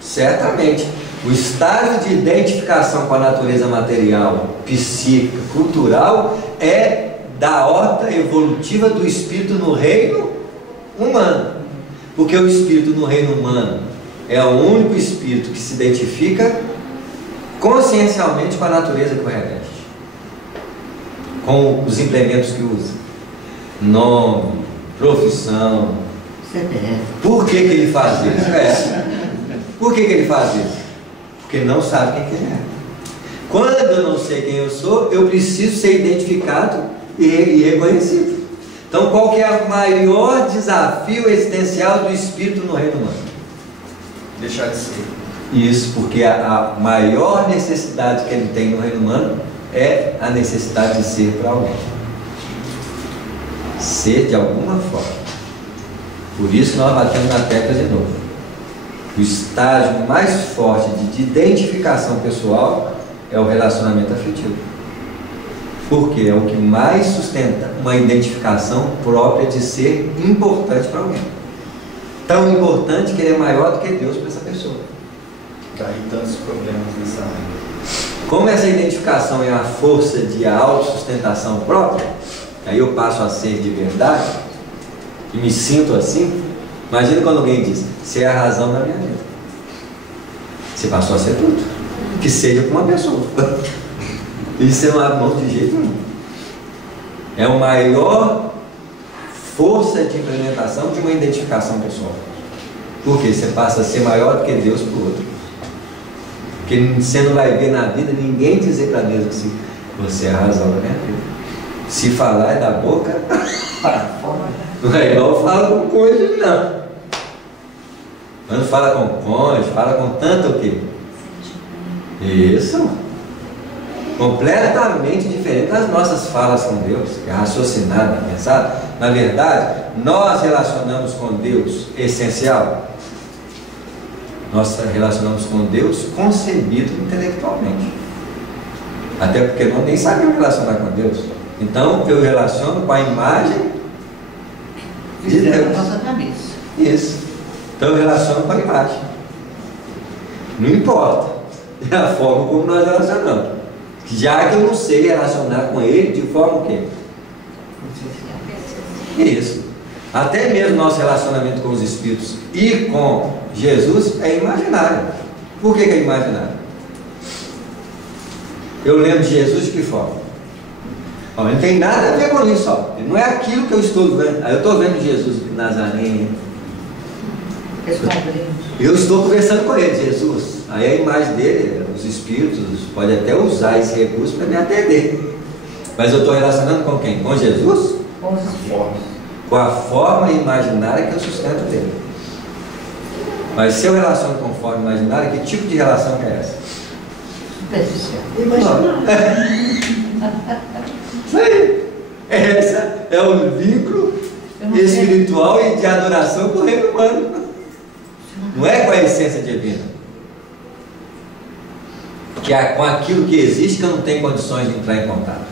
Certamente. O estágio de identificação com a natureza material, psíquica, cultural é da horta evolutiva do espírito no reino humano. Porque o espírito no reino humano é o único espírito que se identifica consciencialmente com a natureza que o reveste, com os implementos que usa, nome, profissão. CPF. Por que ele faz isso? Por que ele faz isso? Porque não sabe quem que ele é. Quando eu não sei quem eu sou, eu preciso ser identificado e reconhecido. Então, qual que é o maior desafio existencial do espírito no reino humano? Deixar de ser. Isso, porque a maior necessidade que ele tem no reino humano é a necessidade de ser para alguém. Ser de alguma forma. Por isso nós batemos na tecla de novo. O estágio mais forte de identificação pessoal é o relacionamento afetivo. Porque é o que mais sustenta uma identificação própria de ser importante para alguém. Tão importante que ele é maior do que Deus para essa pessoa. Daí tantos problemas nessa área. Como essa identificação é a força de autossustentação própria, aí eu passo a ser de verdade e me sinto assim. Imagina quando alguém diz: você é a razão da minha vida. Você passou a ser tudo. Que seja com uma pessoa. Isso não abre mão de jeito nenhum. É a maior força de implementação de uma identificação pessoal. Porque você passa a ser maior do que Deus para o outro. Porque você não vai ver na vida ninguém dizer para Deus assim: você é a razão da minha vida. Se falar é da boca para fora. Não é igual fala com o cônjuge, não. Quando fala com o cônjuge, fala com tanto o quê? Isso. Completamente diferente das nossas falas com Deus, que é raciocinada, pensada. Na verdade, nós relacionamos com Deus essencial. Nós relacionamos com Deus concebido intelectualmente. Até porque nós nem sabemos relacionar com Deus. Então eu relaciono com a imagem de Deus. Nossa cabeça. Isso. Então eu relaciono com a imagem. Não importa. É a forma como nós relacionamos. Já que eu não sei relacionar com Ele de forma o quê? Isso. Até mesmo nosso relacionamento com os Espíritos e com Jesus é imaginário. Por que é imaginário? Eu lembro de Jesus de que forma? Ó, não tem nada a ver com isso. Ó. Não é aquilo que eu estou vendo. Eu estou vendo Jesus Nazareno. Eu estou conversando com ele, Jesus. Aí a imagem dele, os Espíritos, pode até usar esse recurso para me atender. Mas eu estou relacionando com quem? Com Jesus? Com os Espíritos. Com a forma imaginária que eu sustento dele. Mas se eu relaciono com forma imaginária, que tipo de relação que é essa? Superficial. Isso aí. Essa é o vínculo espiritual e de adoração com o reino humano. Não é com a essência divina. Que é com aquilo que existe que eu não tenho condições de entrar em contato.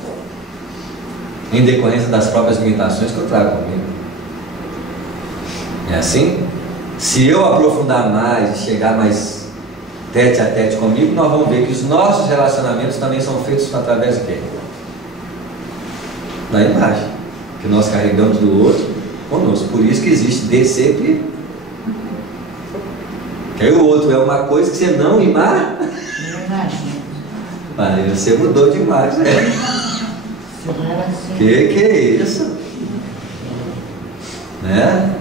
Em decorrência das próprias limitações que eu trago comigo. É assim? Se eu aprofundar mais e chegar mais tete a tete comigo, nós vamos ver que os nossos relacionamentos também são feitos através de quê? Da imagem que nós carregamos do outro conosco. Por isso que existe DC. Que aí o outro é uma coisa que você não imagina. Mas você mudou demais, né? Que é isso? Né?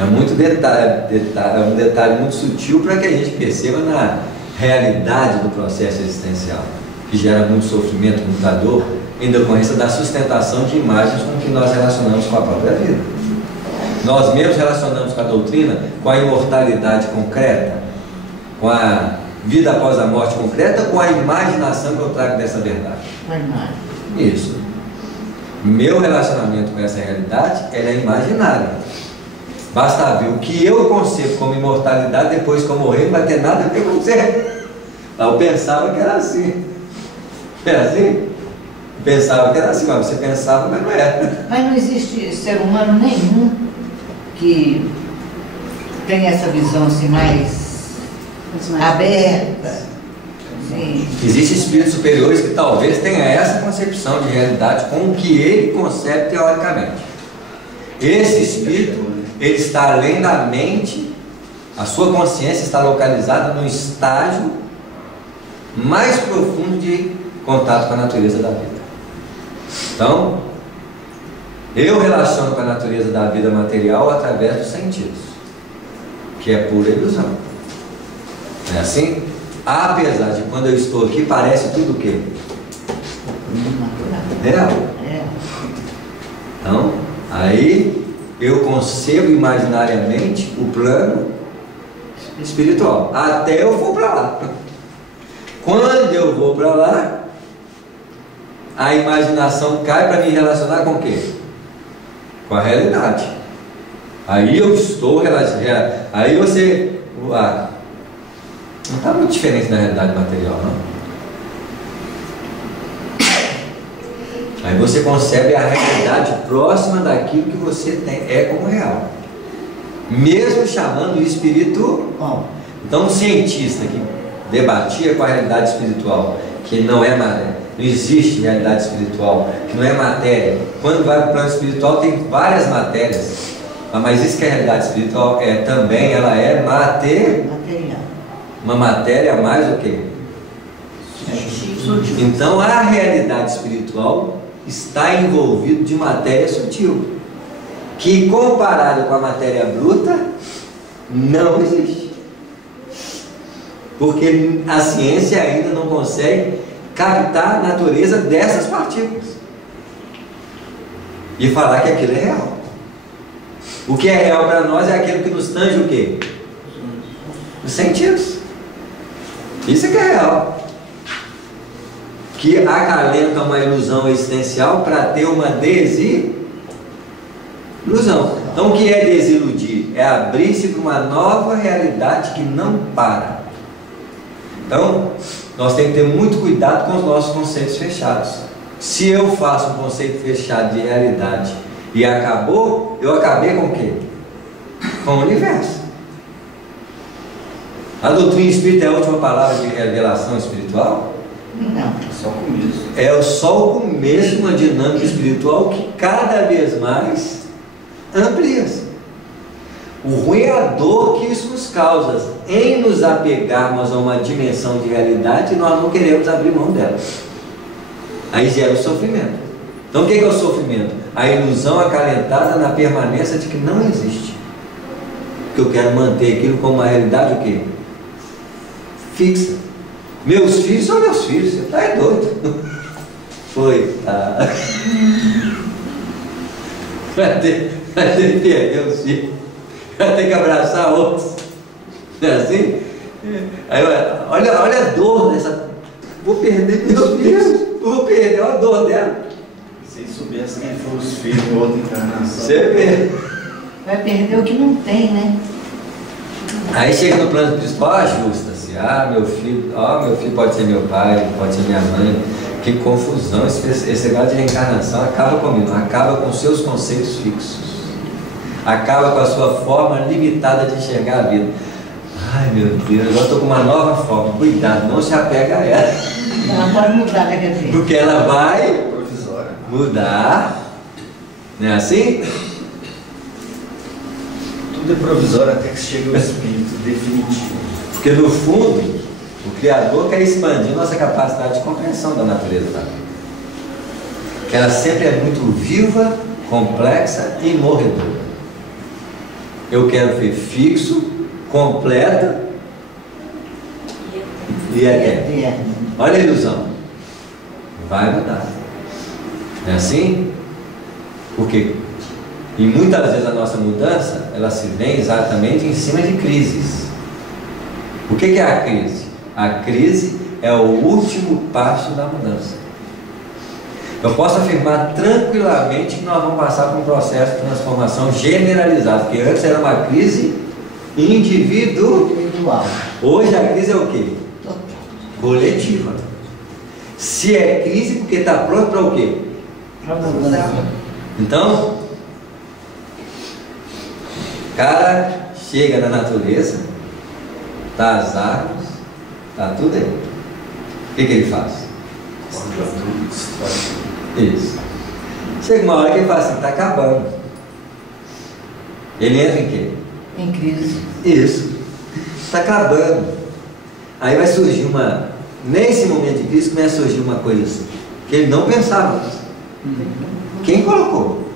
É muito detalhe, é um detalhe muito sutil para que a gente perceba na realidade do processo existencial, que gera muito sofrimento, muita dor, em decorrência da sustentação de imagens com que nós relacionamos com a própria vida. Nós mesmos relacionamos com a doutrina, com a imortalidade concreta, com a vida após a morte concreta, com a imaginação que eu trago dessa verdade. Isso. Meu relacionamento com essa realidade, ela é imaginária. Basta ver o que eu concebo como imortalidade depois que eu morrer, não vai ter nada a ver com você. Eu pensava que era assim. Era assim? Pensava que era assim, mas você pensava, mas não era. Mas não existe ser humano nenhum que tem essa visão assim mais aberta. Sim. Existem espíritos superiores que talvez tenham essa concepção de realidade com o que ele concebe teoricamente. Esse espírito, ele está além da mente, a sua consciência está localizada no estágio mais profundo de contato com a natureza da vida. Então, eu relaciono com a natureza da vida material através dos sentidos, que é pura ilusão. Não é assim? Apesar de quando eu estou aqui, parece tudo o quê? Real. Então, aí eu concebo imaginariamente o plano espiritual, até eu for para lá. Quando eu vou para lá, a imaginação cai para me relacionar com o quê? Com a realidade. Aí eu estou relacionado. Aí você. Não está muito diferente da realidade material, não. Aí você concebe a realidade próxima daquilo que você tem, é como real. Mesmo chamando o espírito. Então, um cientista que debatia com a realidade espiritual, que não é matéria, não existe realidade espiritual, que não é matéria. Quando vai para o plano espiritual, tem várias matérias. Mas isso que é a realidade espiritual é também, ela é material. Uma matéria mais o quê? Então a realidade espiritual está envolvida de matéria sutil, que comparada com a matéria bruta, não existe. Porque a ciência ainda não consegue captar a natureza dessas partículas e falar que aquilo é real. O que é real para nós é aquilo que nos tange o quê? Os sentidos. Isso é que é real. Que acalenta uma ilusão existencial para ter uma desilusão. Então o que é desiludir? É abrir-se para uma nova realidade que não para. Então, nós temos que ter muito cuidado com os nossos conceitos fechados. Se eu faço um conceito fechado de realidade e acabou, eu acabei com o quê? Com o universo. A doutrina espírita é a última palavra de revelação espiritual? Não, só o começo. É só o começo de uma dinâmica espiritual que cada vez mais amplia-se. O ruim é a dor que isso nos causa em nos apegarmos a uma dimensão de realidade e nós não queremos abrir mão dela. Aí gera o sofrimento. Então o que é o sofrimento? A ilusão acalentada na permanência de que não existe. Que eu quero manter aquilo como uma realidade o quê? Fixa. Meus filhos são meus filhos, você está doido. Foi, tá. Vai ter que perder os filhos. Vai ter que abraçar outros. Não é assim? Aí, olha a dor dessa. Vou perder meus filhos. Vou perder a dor dela. Se soubesse quem foram os filhos em outra encarnação. Você vê. Vai perder o que não tem, né? Aí chega no plano espiritual, ajusta-se. Meu filho pode ser meu pai, pode ser minha mãe. Que confusão, esse negócio de reencarnação acaba comigo, acaba com seus conceitos fixos, acaba com a sua forma limitada de enxergar a vida. Ai meu Deus, agora estou com uma nova forma. Cuidado, não se apega a ela. Ela pode mudar, né, quer dizer? Porque ela vai Provisória. mudar. Não é assim? Tudo é provisório até que chegue o espírito definitivo. Porque no fundo, o Criador quer expandir nossa capacidade de compreensão da natureza da vida. Que ela sempre é muito viva, complexa e morredora. Eu quero ver fixo, completo e eterno. Olha a ilusão. Vai mudar. É assim? Porque e muitas vezes a nossa mudança, ela se vê exatamente em cima de crises. O que é a crise? A crise é o último passo da mudança. Eu posso afirmar tranquilamente que nós vamos passar por um processo de transformação generalizado, porque antes era uma crise individual. Hoje a crise é o quê? Coletiva. Se é crise, porque está pronto para o quê? Então, o cara chega na natureza, tá as árvores, tá tudo aí. O que ele faz? Isso. Chega uma hora que ele fala assim, tá acabando. Ele entra em quê? Em crise. Isso. Está acabando. Aí vai surgir uma... Nesse momento de crise começa a surgir uma coisa assim, que ele não pensava antes. Quem colocou?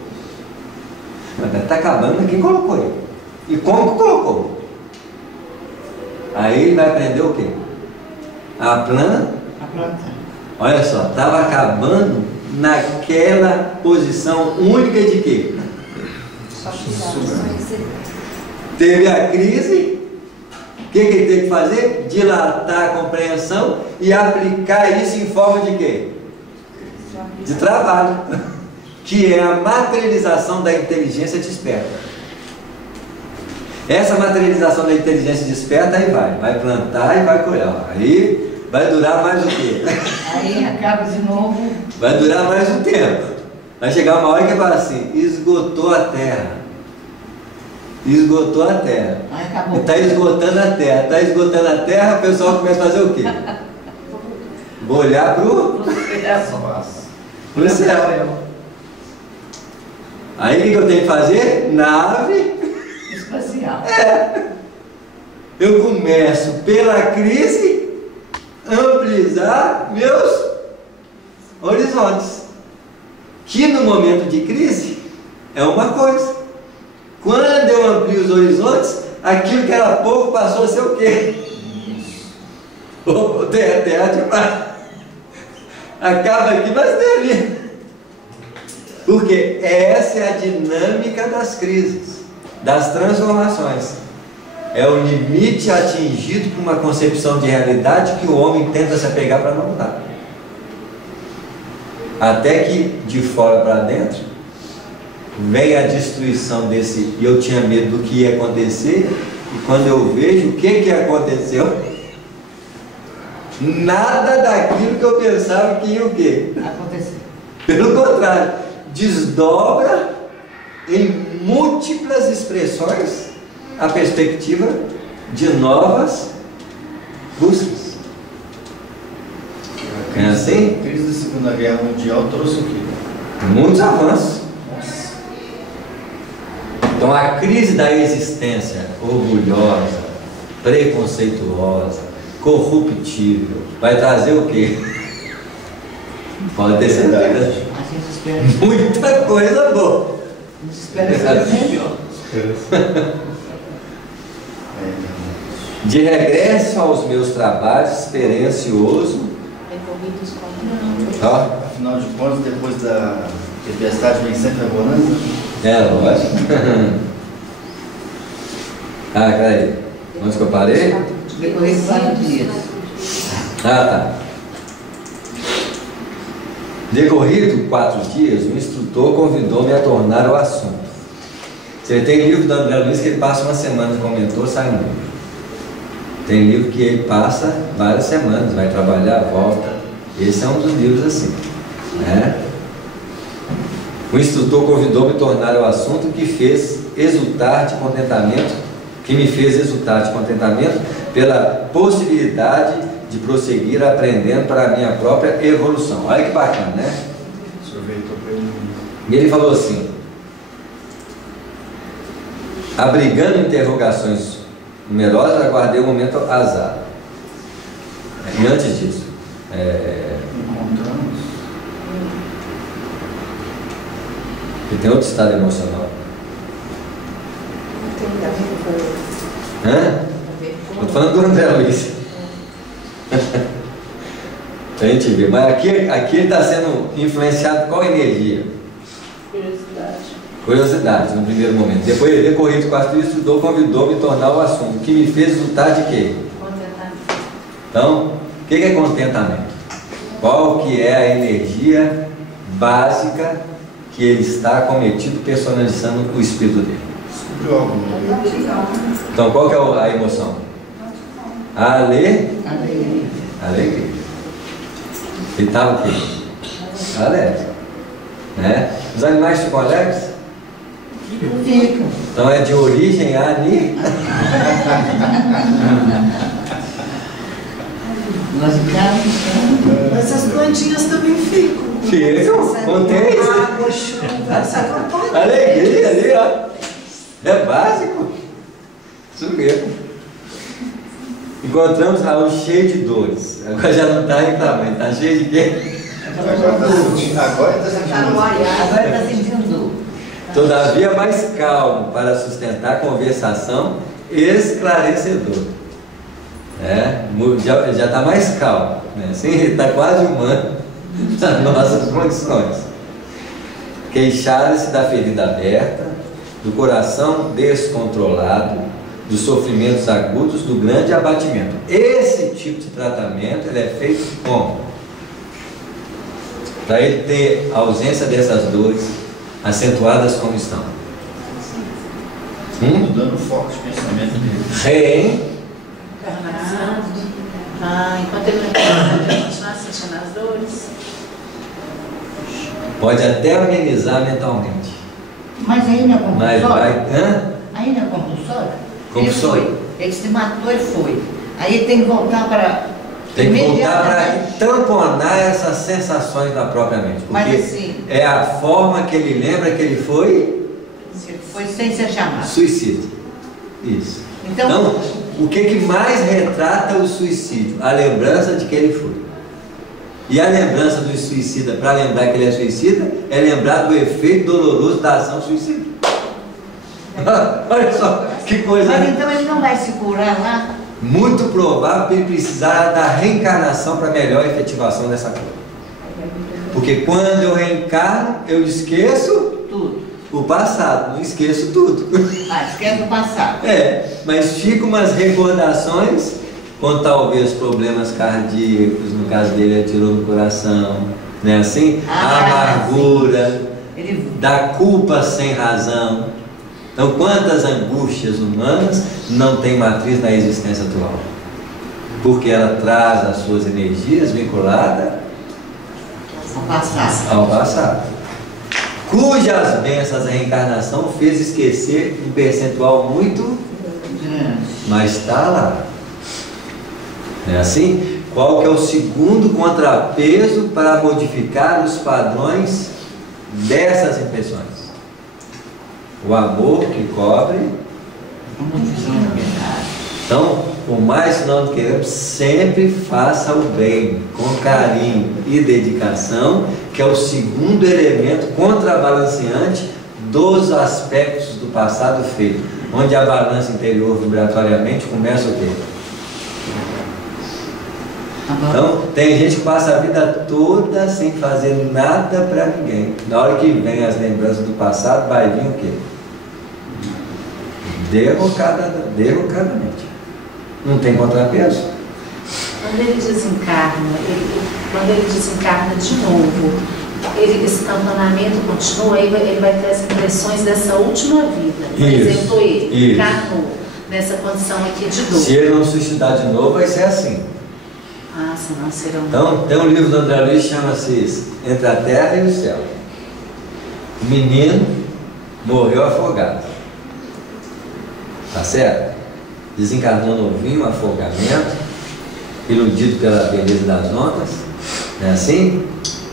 Está acabando, mas quem colocou ele? E como que colocou? Aí ele vai aprender o quê? A planta. Olha só, estava acabando naquela posição única de quê? Teve a crise. O que ele teve que fazer? Dilatar a compreensão e aplicar isso em forma de quê? De trabalho, que é a materialização da inteligência desperta. Essa materialização da inteligência desperta aí vai plantar e vai colher. Aí vai durar mais o quê? Aí acaba de novo. Vai durar mais um tempo. Vai chegar uma hora que vai assim, esgotou a terra. Esgotou a terra. Está esgotando a terra. Está esgotando a terra, o pessoal começa a fazer o quê? Vou olhar para o céu. Aí o que eu tenho que fazer? Nave espacial. Eu começo pela crise ampliar meus horizontes. Que no momento de crise é uma coisa. Quando eu amplio os horizontes, aquilo que era pouco passou a ser o quê? Terra demais. Acaba aqui, mas tem ali. Porque essa é a dinâmica das crises, das transformações. É o limite atingido por uma concepção de realidade que o homem tenta se apegar para não mudar. Até que de fora para dentro vem a destruição desse. Eu tinha medo do que ia acontecer, e quando eu vejo o que aconteceu, nada daquilo que eu pensava que ia o quê? Acontecer. Pelo contrário, desdobra em múltiplas expressões a perspectiva de novas buscas. É assim? A crise da Segunda Guerra Mundial trouxe o quê? Muitos avanços. Então a crise da existência orgulhosa, preconceituosa, corruptível, vai trazer o quê? Pode ter certeza. Muita coisa boa. De regresso aos meus trabalhos, experiencioso. Afinal de contas, depois da tempestade vem sempre a bonança? Lógico. Peraí. Onde que eu parei? Decorrer 4 dias. Tá. Decorrido 4 dias, o instrutor convidou-me a tornar o assunto. Você tem livro do André Luiz que ele passa uma semana como mentor, sai um livro. Tem livro que ele passa várias semanas, vai trabalhar, volta. Esse é um dos livros assim, né? O instrutor convidou-me a tornar o assunto que fez exultar de contentamento, que me fez exultar de contentamento pela possibilidade de prosseguir aprendendo para a minha própria evolução. Olha que bacana, né? E ele falou assim, abrigando interrogações numerosas, aguardei o momento azar. E antes disso, e tem outro estado emocional. Estou falando do André Luiz. A gente vê, mas aqui ele está sendo influenciado qual energia? Curiosidade, no primeiro momento. Depois ele decorrido com o estudou, convidou-me a tornar o assunto, que me fez resultar de quê? Contentamento. Então, o que é contentamento? Qual que é a energia básica que ele está cometido personalizando o espírito dele? Então, qual que é a emoção? Alegria. Ele estava o quê? Alegre. Né? Os animais ficam alegres? Ficam. Então é de origem ali. Nós ficamos. Mas as plantinhas também ficam. Ficam, contente. Água, chuva, alegria ali, ó. É básico. Isso mesmo. Encontramos Raul cheio de dores. Agora já não está reclamando, está cheio de quê? Agora está sentindo dor. Todavia mais calmo para sustentar a conversação esclarecedora. Já está mais calmo, né? Assim, ele está quase humano nas nossas condições. Queixaram-se da ferida aberta, do coração descontrolado, dos sofrimentos agudos, do grande abatimento. Esse tipo de tratamento ele é feito como? Para ele ter a ausência dessas dores acentuadas como estão. Mudando o foco de pensamento dele. Enquanto ele não continuar sentindo as dores. Pode até amenizar mentalmente. Mas aí não é Mas compulsório? vai. Aí não é compulsório? Compulsório. Ele foi. Ele se matou, ele foi. Aí ele tem que voltar para... Tem que voltar para tamponar essas sensações da própria mente. Porque Mas assim... é a forma que ele lembra que ele foi... Ele foi sem ser chamado. Suicídio. Isso. Então, o que mais retrata o suicídio? A lembrança de que ele foi. E a lembrança do suicida, para lembrar que ele é suicida, é lembrar do efeito doloroso da ação suicida. Olha só, que coisa. Mas então ele não vai se curar lá? Muito provável que ele precisar da reencarnação para melhor efetivação dessa cura. Porque quando eu reencarno, eu esqueço Tudo. o passado, não esqueço tudo. Esquece o passado. Mas ficam umas recordações com talvez problemas cardíacos, no caso dele atirou no coração, né? Assim, a amargura, da culpa sem razão. Então, quantas angústias humanas não tem matriz na existência atual? Porque ela traz as suas energias vinculadas ao passado. Cujas bênçãos a reencarnação fez esquecer um percentual muito grande, mas está lá. É assim? Qual que é o segundo contrapeso para modificar os padrões dessas impressões? O amor que cobre. Então, por mais que não queiramos, sempre faça o bem, com carinho e dedicação, que é o segundo elemento contrabalanceante dos aspectos do passado feito, onde a balança interior vibratoriamente começa o quê? Então, tem gente que passa a vida toda sem fazer nada para ninguém. Na hora que vem as lembranças do passado, vai vir o quê? Derrocadamente. Não tem contrapeso. Quando ele desencarna de novo, esse tamponamento continua, ele vai ter as impressões dessa última vida. Por exemplo, ele encarnou nessa condição aqui de dor. Se ele não suicidar de novo, vai ser assim. Senão serão... Então, tem um livro do André Luiz que chama-se Entre a Terra e o Céu. O menino morreu afogado. Tá certo? Desencarnou novinho, afogamento, iludido pela beleza das ondas, não é assim?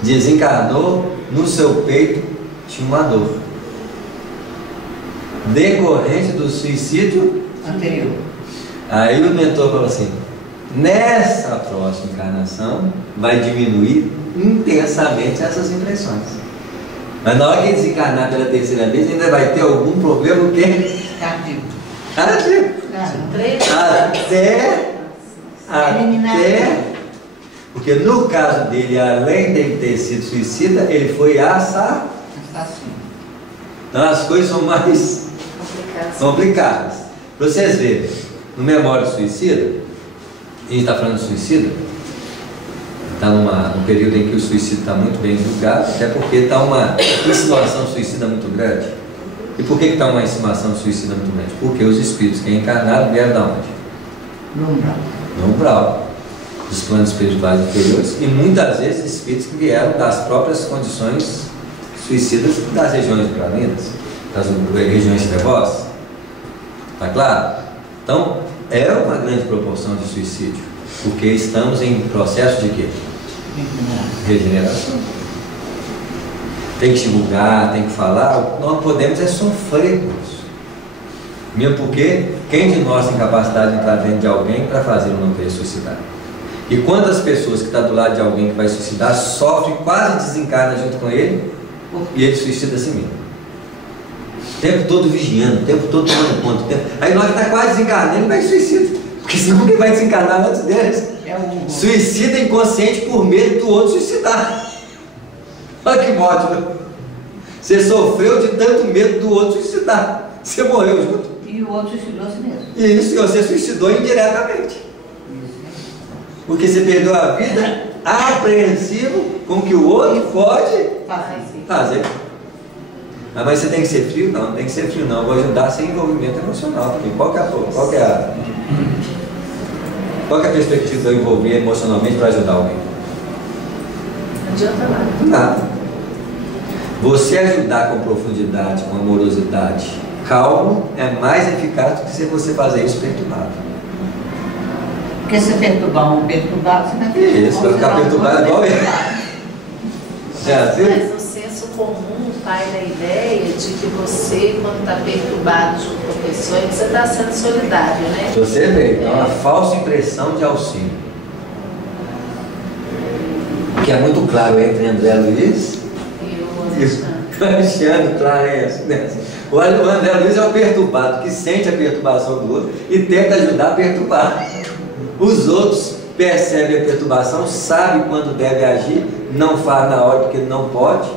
Desencarnou, no seu peito tinha uma dor decorrente do suicídio anterior. Aí o mentor falou assim: nessa próxima encarnação vai diminuir intensamente essas impressões, mas na hora que desencarnar pela terceira vez ainda vai ter algum problema, o quê? Cardíaco. Até, porque no caso dele, além de ele ter sido suicida, ele foi assassino. Então as coisas são mais complicadas. Para vocês verem, no Memória do Suicida, a gente está falando de suicida, está num período em que o suicídio está muito bem julgado, até porque está uma insinuação suicida muito grande. E por que está uma insinuação suicida muito grande? Porque os espíritos que encarnaram vieram de onde? No umbral, dos planos espirituais inferiores, e muitas vezes espíritos que vieram das próprias condições suicidas das regiões vibraninas, das regiões trevosas. Está claro? Então, é uma grande proporção de suicídio, porque estamos em processo de quê? Regeneração. Tem que divulgar, tem que falar. Nós podemos sofrer com isso. Mesmo porque quem de nós tem capacidade de entrar dentro de alguém para fazê-lo não querer suicidar? E quantas pessoas que estão do lado de alguém que vai suicidar sofrem, quase desencarna junto com ele, e ele suicida a si mesmo? O tempo todo vigiando, o tempo todo tomando conta. Aí na hora que está quase desencarnando, ele vai suicida. Porque senão quem vai desencarnar antes deles? É o Suicida inconsciente por medo do outro suicidar. Olha que ótimo. Você sofreu de tanto medo do outro suicidar. Você morreu junto. E o outro suicidou a si mesmo. Isso, e você suicidou indiretamente. Porque você perdeu a vida apreensivo com o que o outro pode fazer. Ah, mas você tem que ser frio? Não, não tem que ser frio não. Eu vou ajudar sem envolvimento emocional. Porque qual que é a perspectiva de eu envolver emocionalmente para ajudar alguém? Não adianta nada. Nada. Você ajudar com profundidade, com amorosidade, calmo, é mais eficaz do que se você fazer isso perturbado. Porque se perturbar um perturbado, você vai Isso, vai ficar perturbado igual ele. Mas no senso comum vai na ideia de que você, quando está perturbado junto com a pessoa, você está sendo solidário, né? Você vê, então, uma falsa impressão de auxílio. Que é muito claro entre André Luiz e o Alexandre, claro, é assim, né? O André Luiz é o perturbado, que sente a perturbação do outro e tenta ajudar a perturbar. Os outros percebem a perturbação, sabem quando deve agir, não faz na hora porque não pode.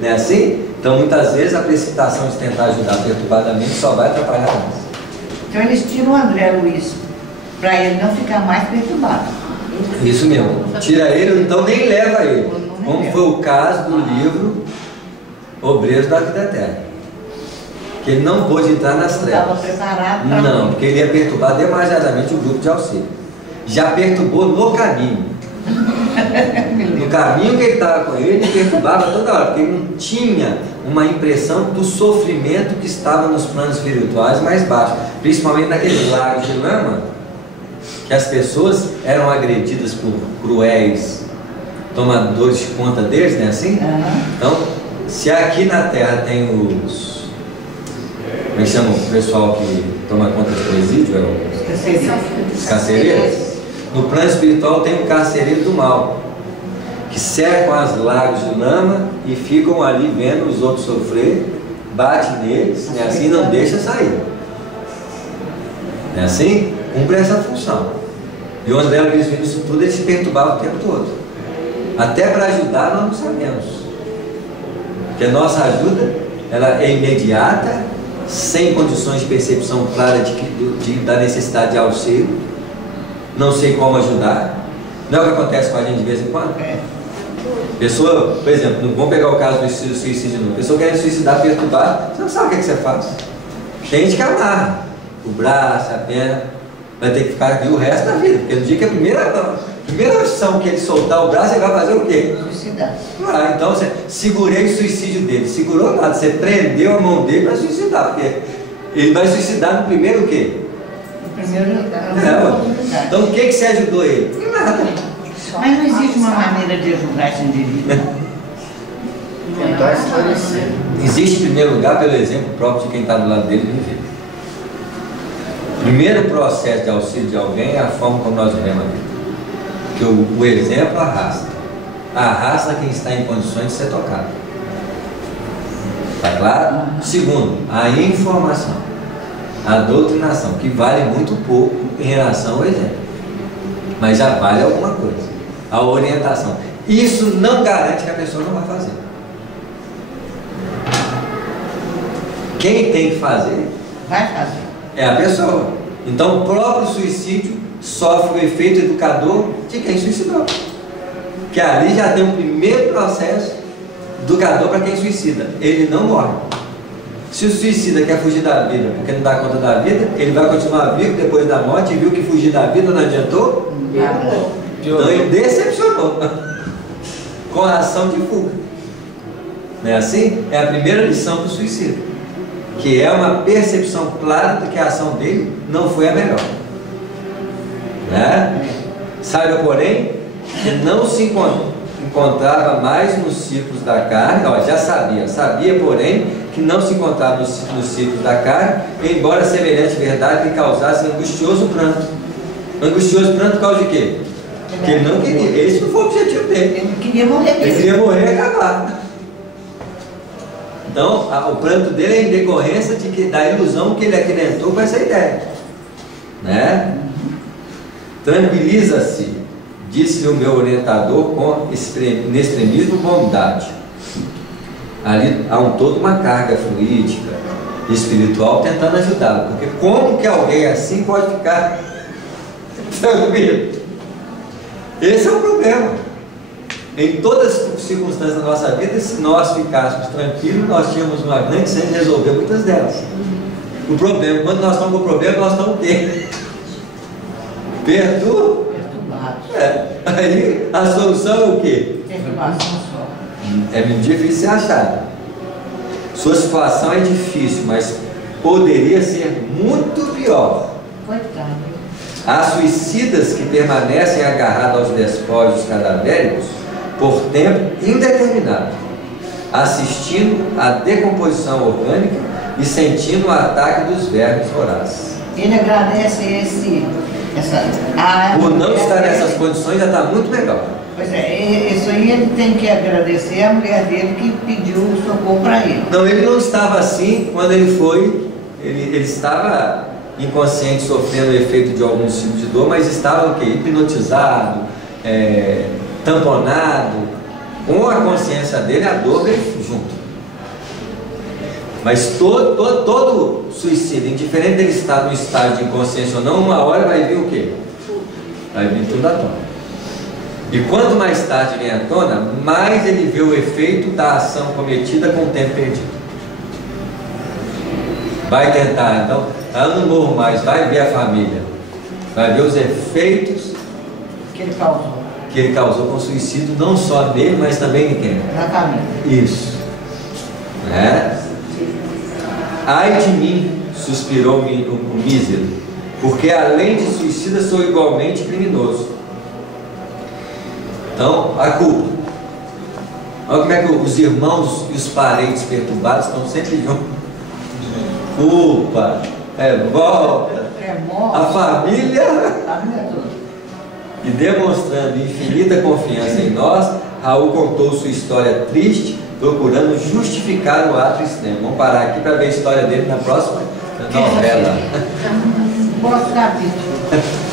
Não é assim? Então, muitas vezes, a precipitação de tentar ajudar perturbadamente só vai atrapalhar mais. Então, eles tiram o André Luiz para ele não ficar mais perturbado. Isso mesmo. Tira ele, então nem leva ele. Como foi o caso do livro Obreiros da Vida Eterna. Que ele não pôde entrar nas trevas. Estava preparado para Não, porque ele ia perturbar demasiadamente o grupo de auxílio. Já perturbou no caminho. No caminho que ele estava com ele perturbava toda hora, porque ele não tinha uma impressão do sofrimento que estava nos planos espirituais mais baixos, principalmente naqueles lagos de lama, que as pessoas eram agredidas por cruéis tomadores de conta deles, não é assim? Então, se aqui na Terra tem os... como é que chama o pessoal que toma conta de presídio? Os carcereiros. No plano espiritual tem o carcereiro do mal, que cercam as lagos de lama e ficam ali vendo os outros sofrer, bate neles, e assim não deixa sair. É assim? Cumpre essa função. E o André Luiz vindo isso tudo, ele se perturbava o tempo todo. Até para ajudar nós não sabemos. Porque a nossa ajuda, ela é imediata, sem condições de percepção clara da necessidade de auxílio. Não sei como ajudar. Não é o que acontece com a gente de vez em quando? Pessoa, por exemplo, vamos pegar o caso do suicídio novo. Pessoa querendo suicidar, perturbar, você não sabe o que você faz. Tem gente que amarra o braço, a perna, vai ter que ficar aqui o resto da vida. Porque no dia que a primeira opção que ele soltar o braço, ele vai fazer o quê? Suicidar. Ah, então você segurei o suicídio dele. Segurou nada, você prendeu a mão dele para suicidar, porque ele vai suicidar no primeiro o quê? Então o que você ajudou ele? Nada. Mas não existe uma maneira de ajudar esse indivíduo. Tentar esclarecer. Existe, em primeiro lugar, pelo exemplo próprio de quem está do lado dele viver. O primeiro processo de auxílio de alguém é a forma como nós vivemos a vida. Porque o exemplo arrasta quem está em condições de ser tocado. Está claro? Segundo, a informação, a doutrinação, que vale muito pouco em relação ao exemplo, mas já vale alguma coisa. A orientação. Isso não garante que a pessoa não vai fazer. Quem tem que fazer Vai fazer. é a pessoa. Então o próprio suicídio sofre o efeito educador de quem suicidou. Que ali já tem um primeiro processo educador para quem suicida. Ele não morre. Se o suicida quer fugir da vida porque não dá conta da vida, ele vai continuar vivo depois da morte e viu que fugir da vida não adiantou. Então ele decepcionou com a ação de fuga. Não é assim? É a primeira lição do suicídio, que é uma percepção clara de que a ação dele não foi a melhor. Né? Saiba, porém, que não se encontrava mais nos ciclos da carne. Ó, já sabia, porém, que não se encontrava nos ciclos da carne, embora semelhante verdade lhe causasse angustioso pranto. Angustioso pranto por causa de quê? Porque ele não queria. Esse não foi o objetivo dele. Ele queria morrer mesmo. Ele queria morrer e acabar. Então, o pranto dele é em decorrência da ilusão que ele acreditou com essa ideia. Né? Tranquiliza-se, disse-lhe o meu orientador com extremismo bondade. Ali há toda uma carga fluídica, espiritual, tentando ajudá-lo. Porque como que alguém assim pode ficar tranquilo? Esse é o problema. Em todas as circunstâncias da nossa vida, se nós ficássemos tranquilos, nós tínhamos uma grande chance de resolver muitas delas. O problema, quando nós estamos com o problema, nós estamos o quê? Perturbados. Aí a solução é o quê? Perturbação só. É muito difícil de achar. Sua situação é difícil, mas poderia ser muito pior. Coitado. Há suicidas que permanecem agarrados aos despojos cadavéricos por tempo indeterminado, assistindo à decomposição orgânica e sentindo o ataque dos vermes vorazes. Ele agradece Por não estar nessas condições já está muito legal. Pois é, isso aí ele tem que agradecer a mulher dele que pediu o socorro para ele. Não, ele não estava assim quando ele foi, ele estava inconsciente, sofrendo o efeito de alguns tipos de dor, mas estava o quê? Hipnotizado, tamponado, com a consciência dele, a dor veio junto. Mas todo suicídio, indiferente dele estar no estado de inconsciência ou não, uma hora vai vir o quê? Vai vir tudo à tona. E quanto mais tarde vem à tona, mais ele vê o efeito da ação cometida com o tempo perdido. Vai tentar, então, eu não morro mais, vai ver a família, vai ver os efeitos Que ele causou. Que ele causou com o suicídio, não só nele, mas também em quem? Na família. Isso. Né? Ai de mim, suspirou o mísero, porque além de suicida sou igualmente criminoso. Então, a culpa. Olha como é que os irmãos e os parentes perturbados estão sempre juntos. Culpa, revolta, a família. E demonstrando infinita confiança em nós, Raul contou sua história triste, procurando justificar o ato extremo. Vamos parar aqui para ver a história dele na próxima novela. Próximo capítulo.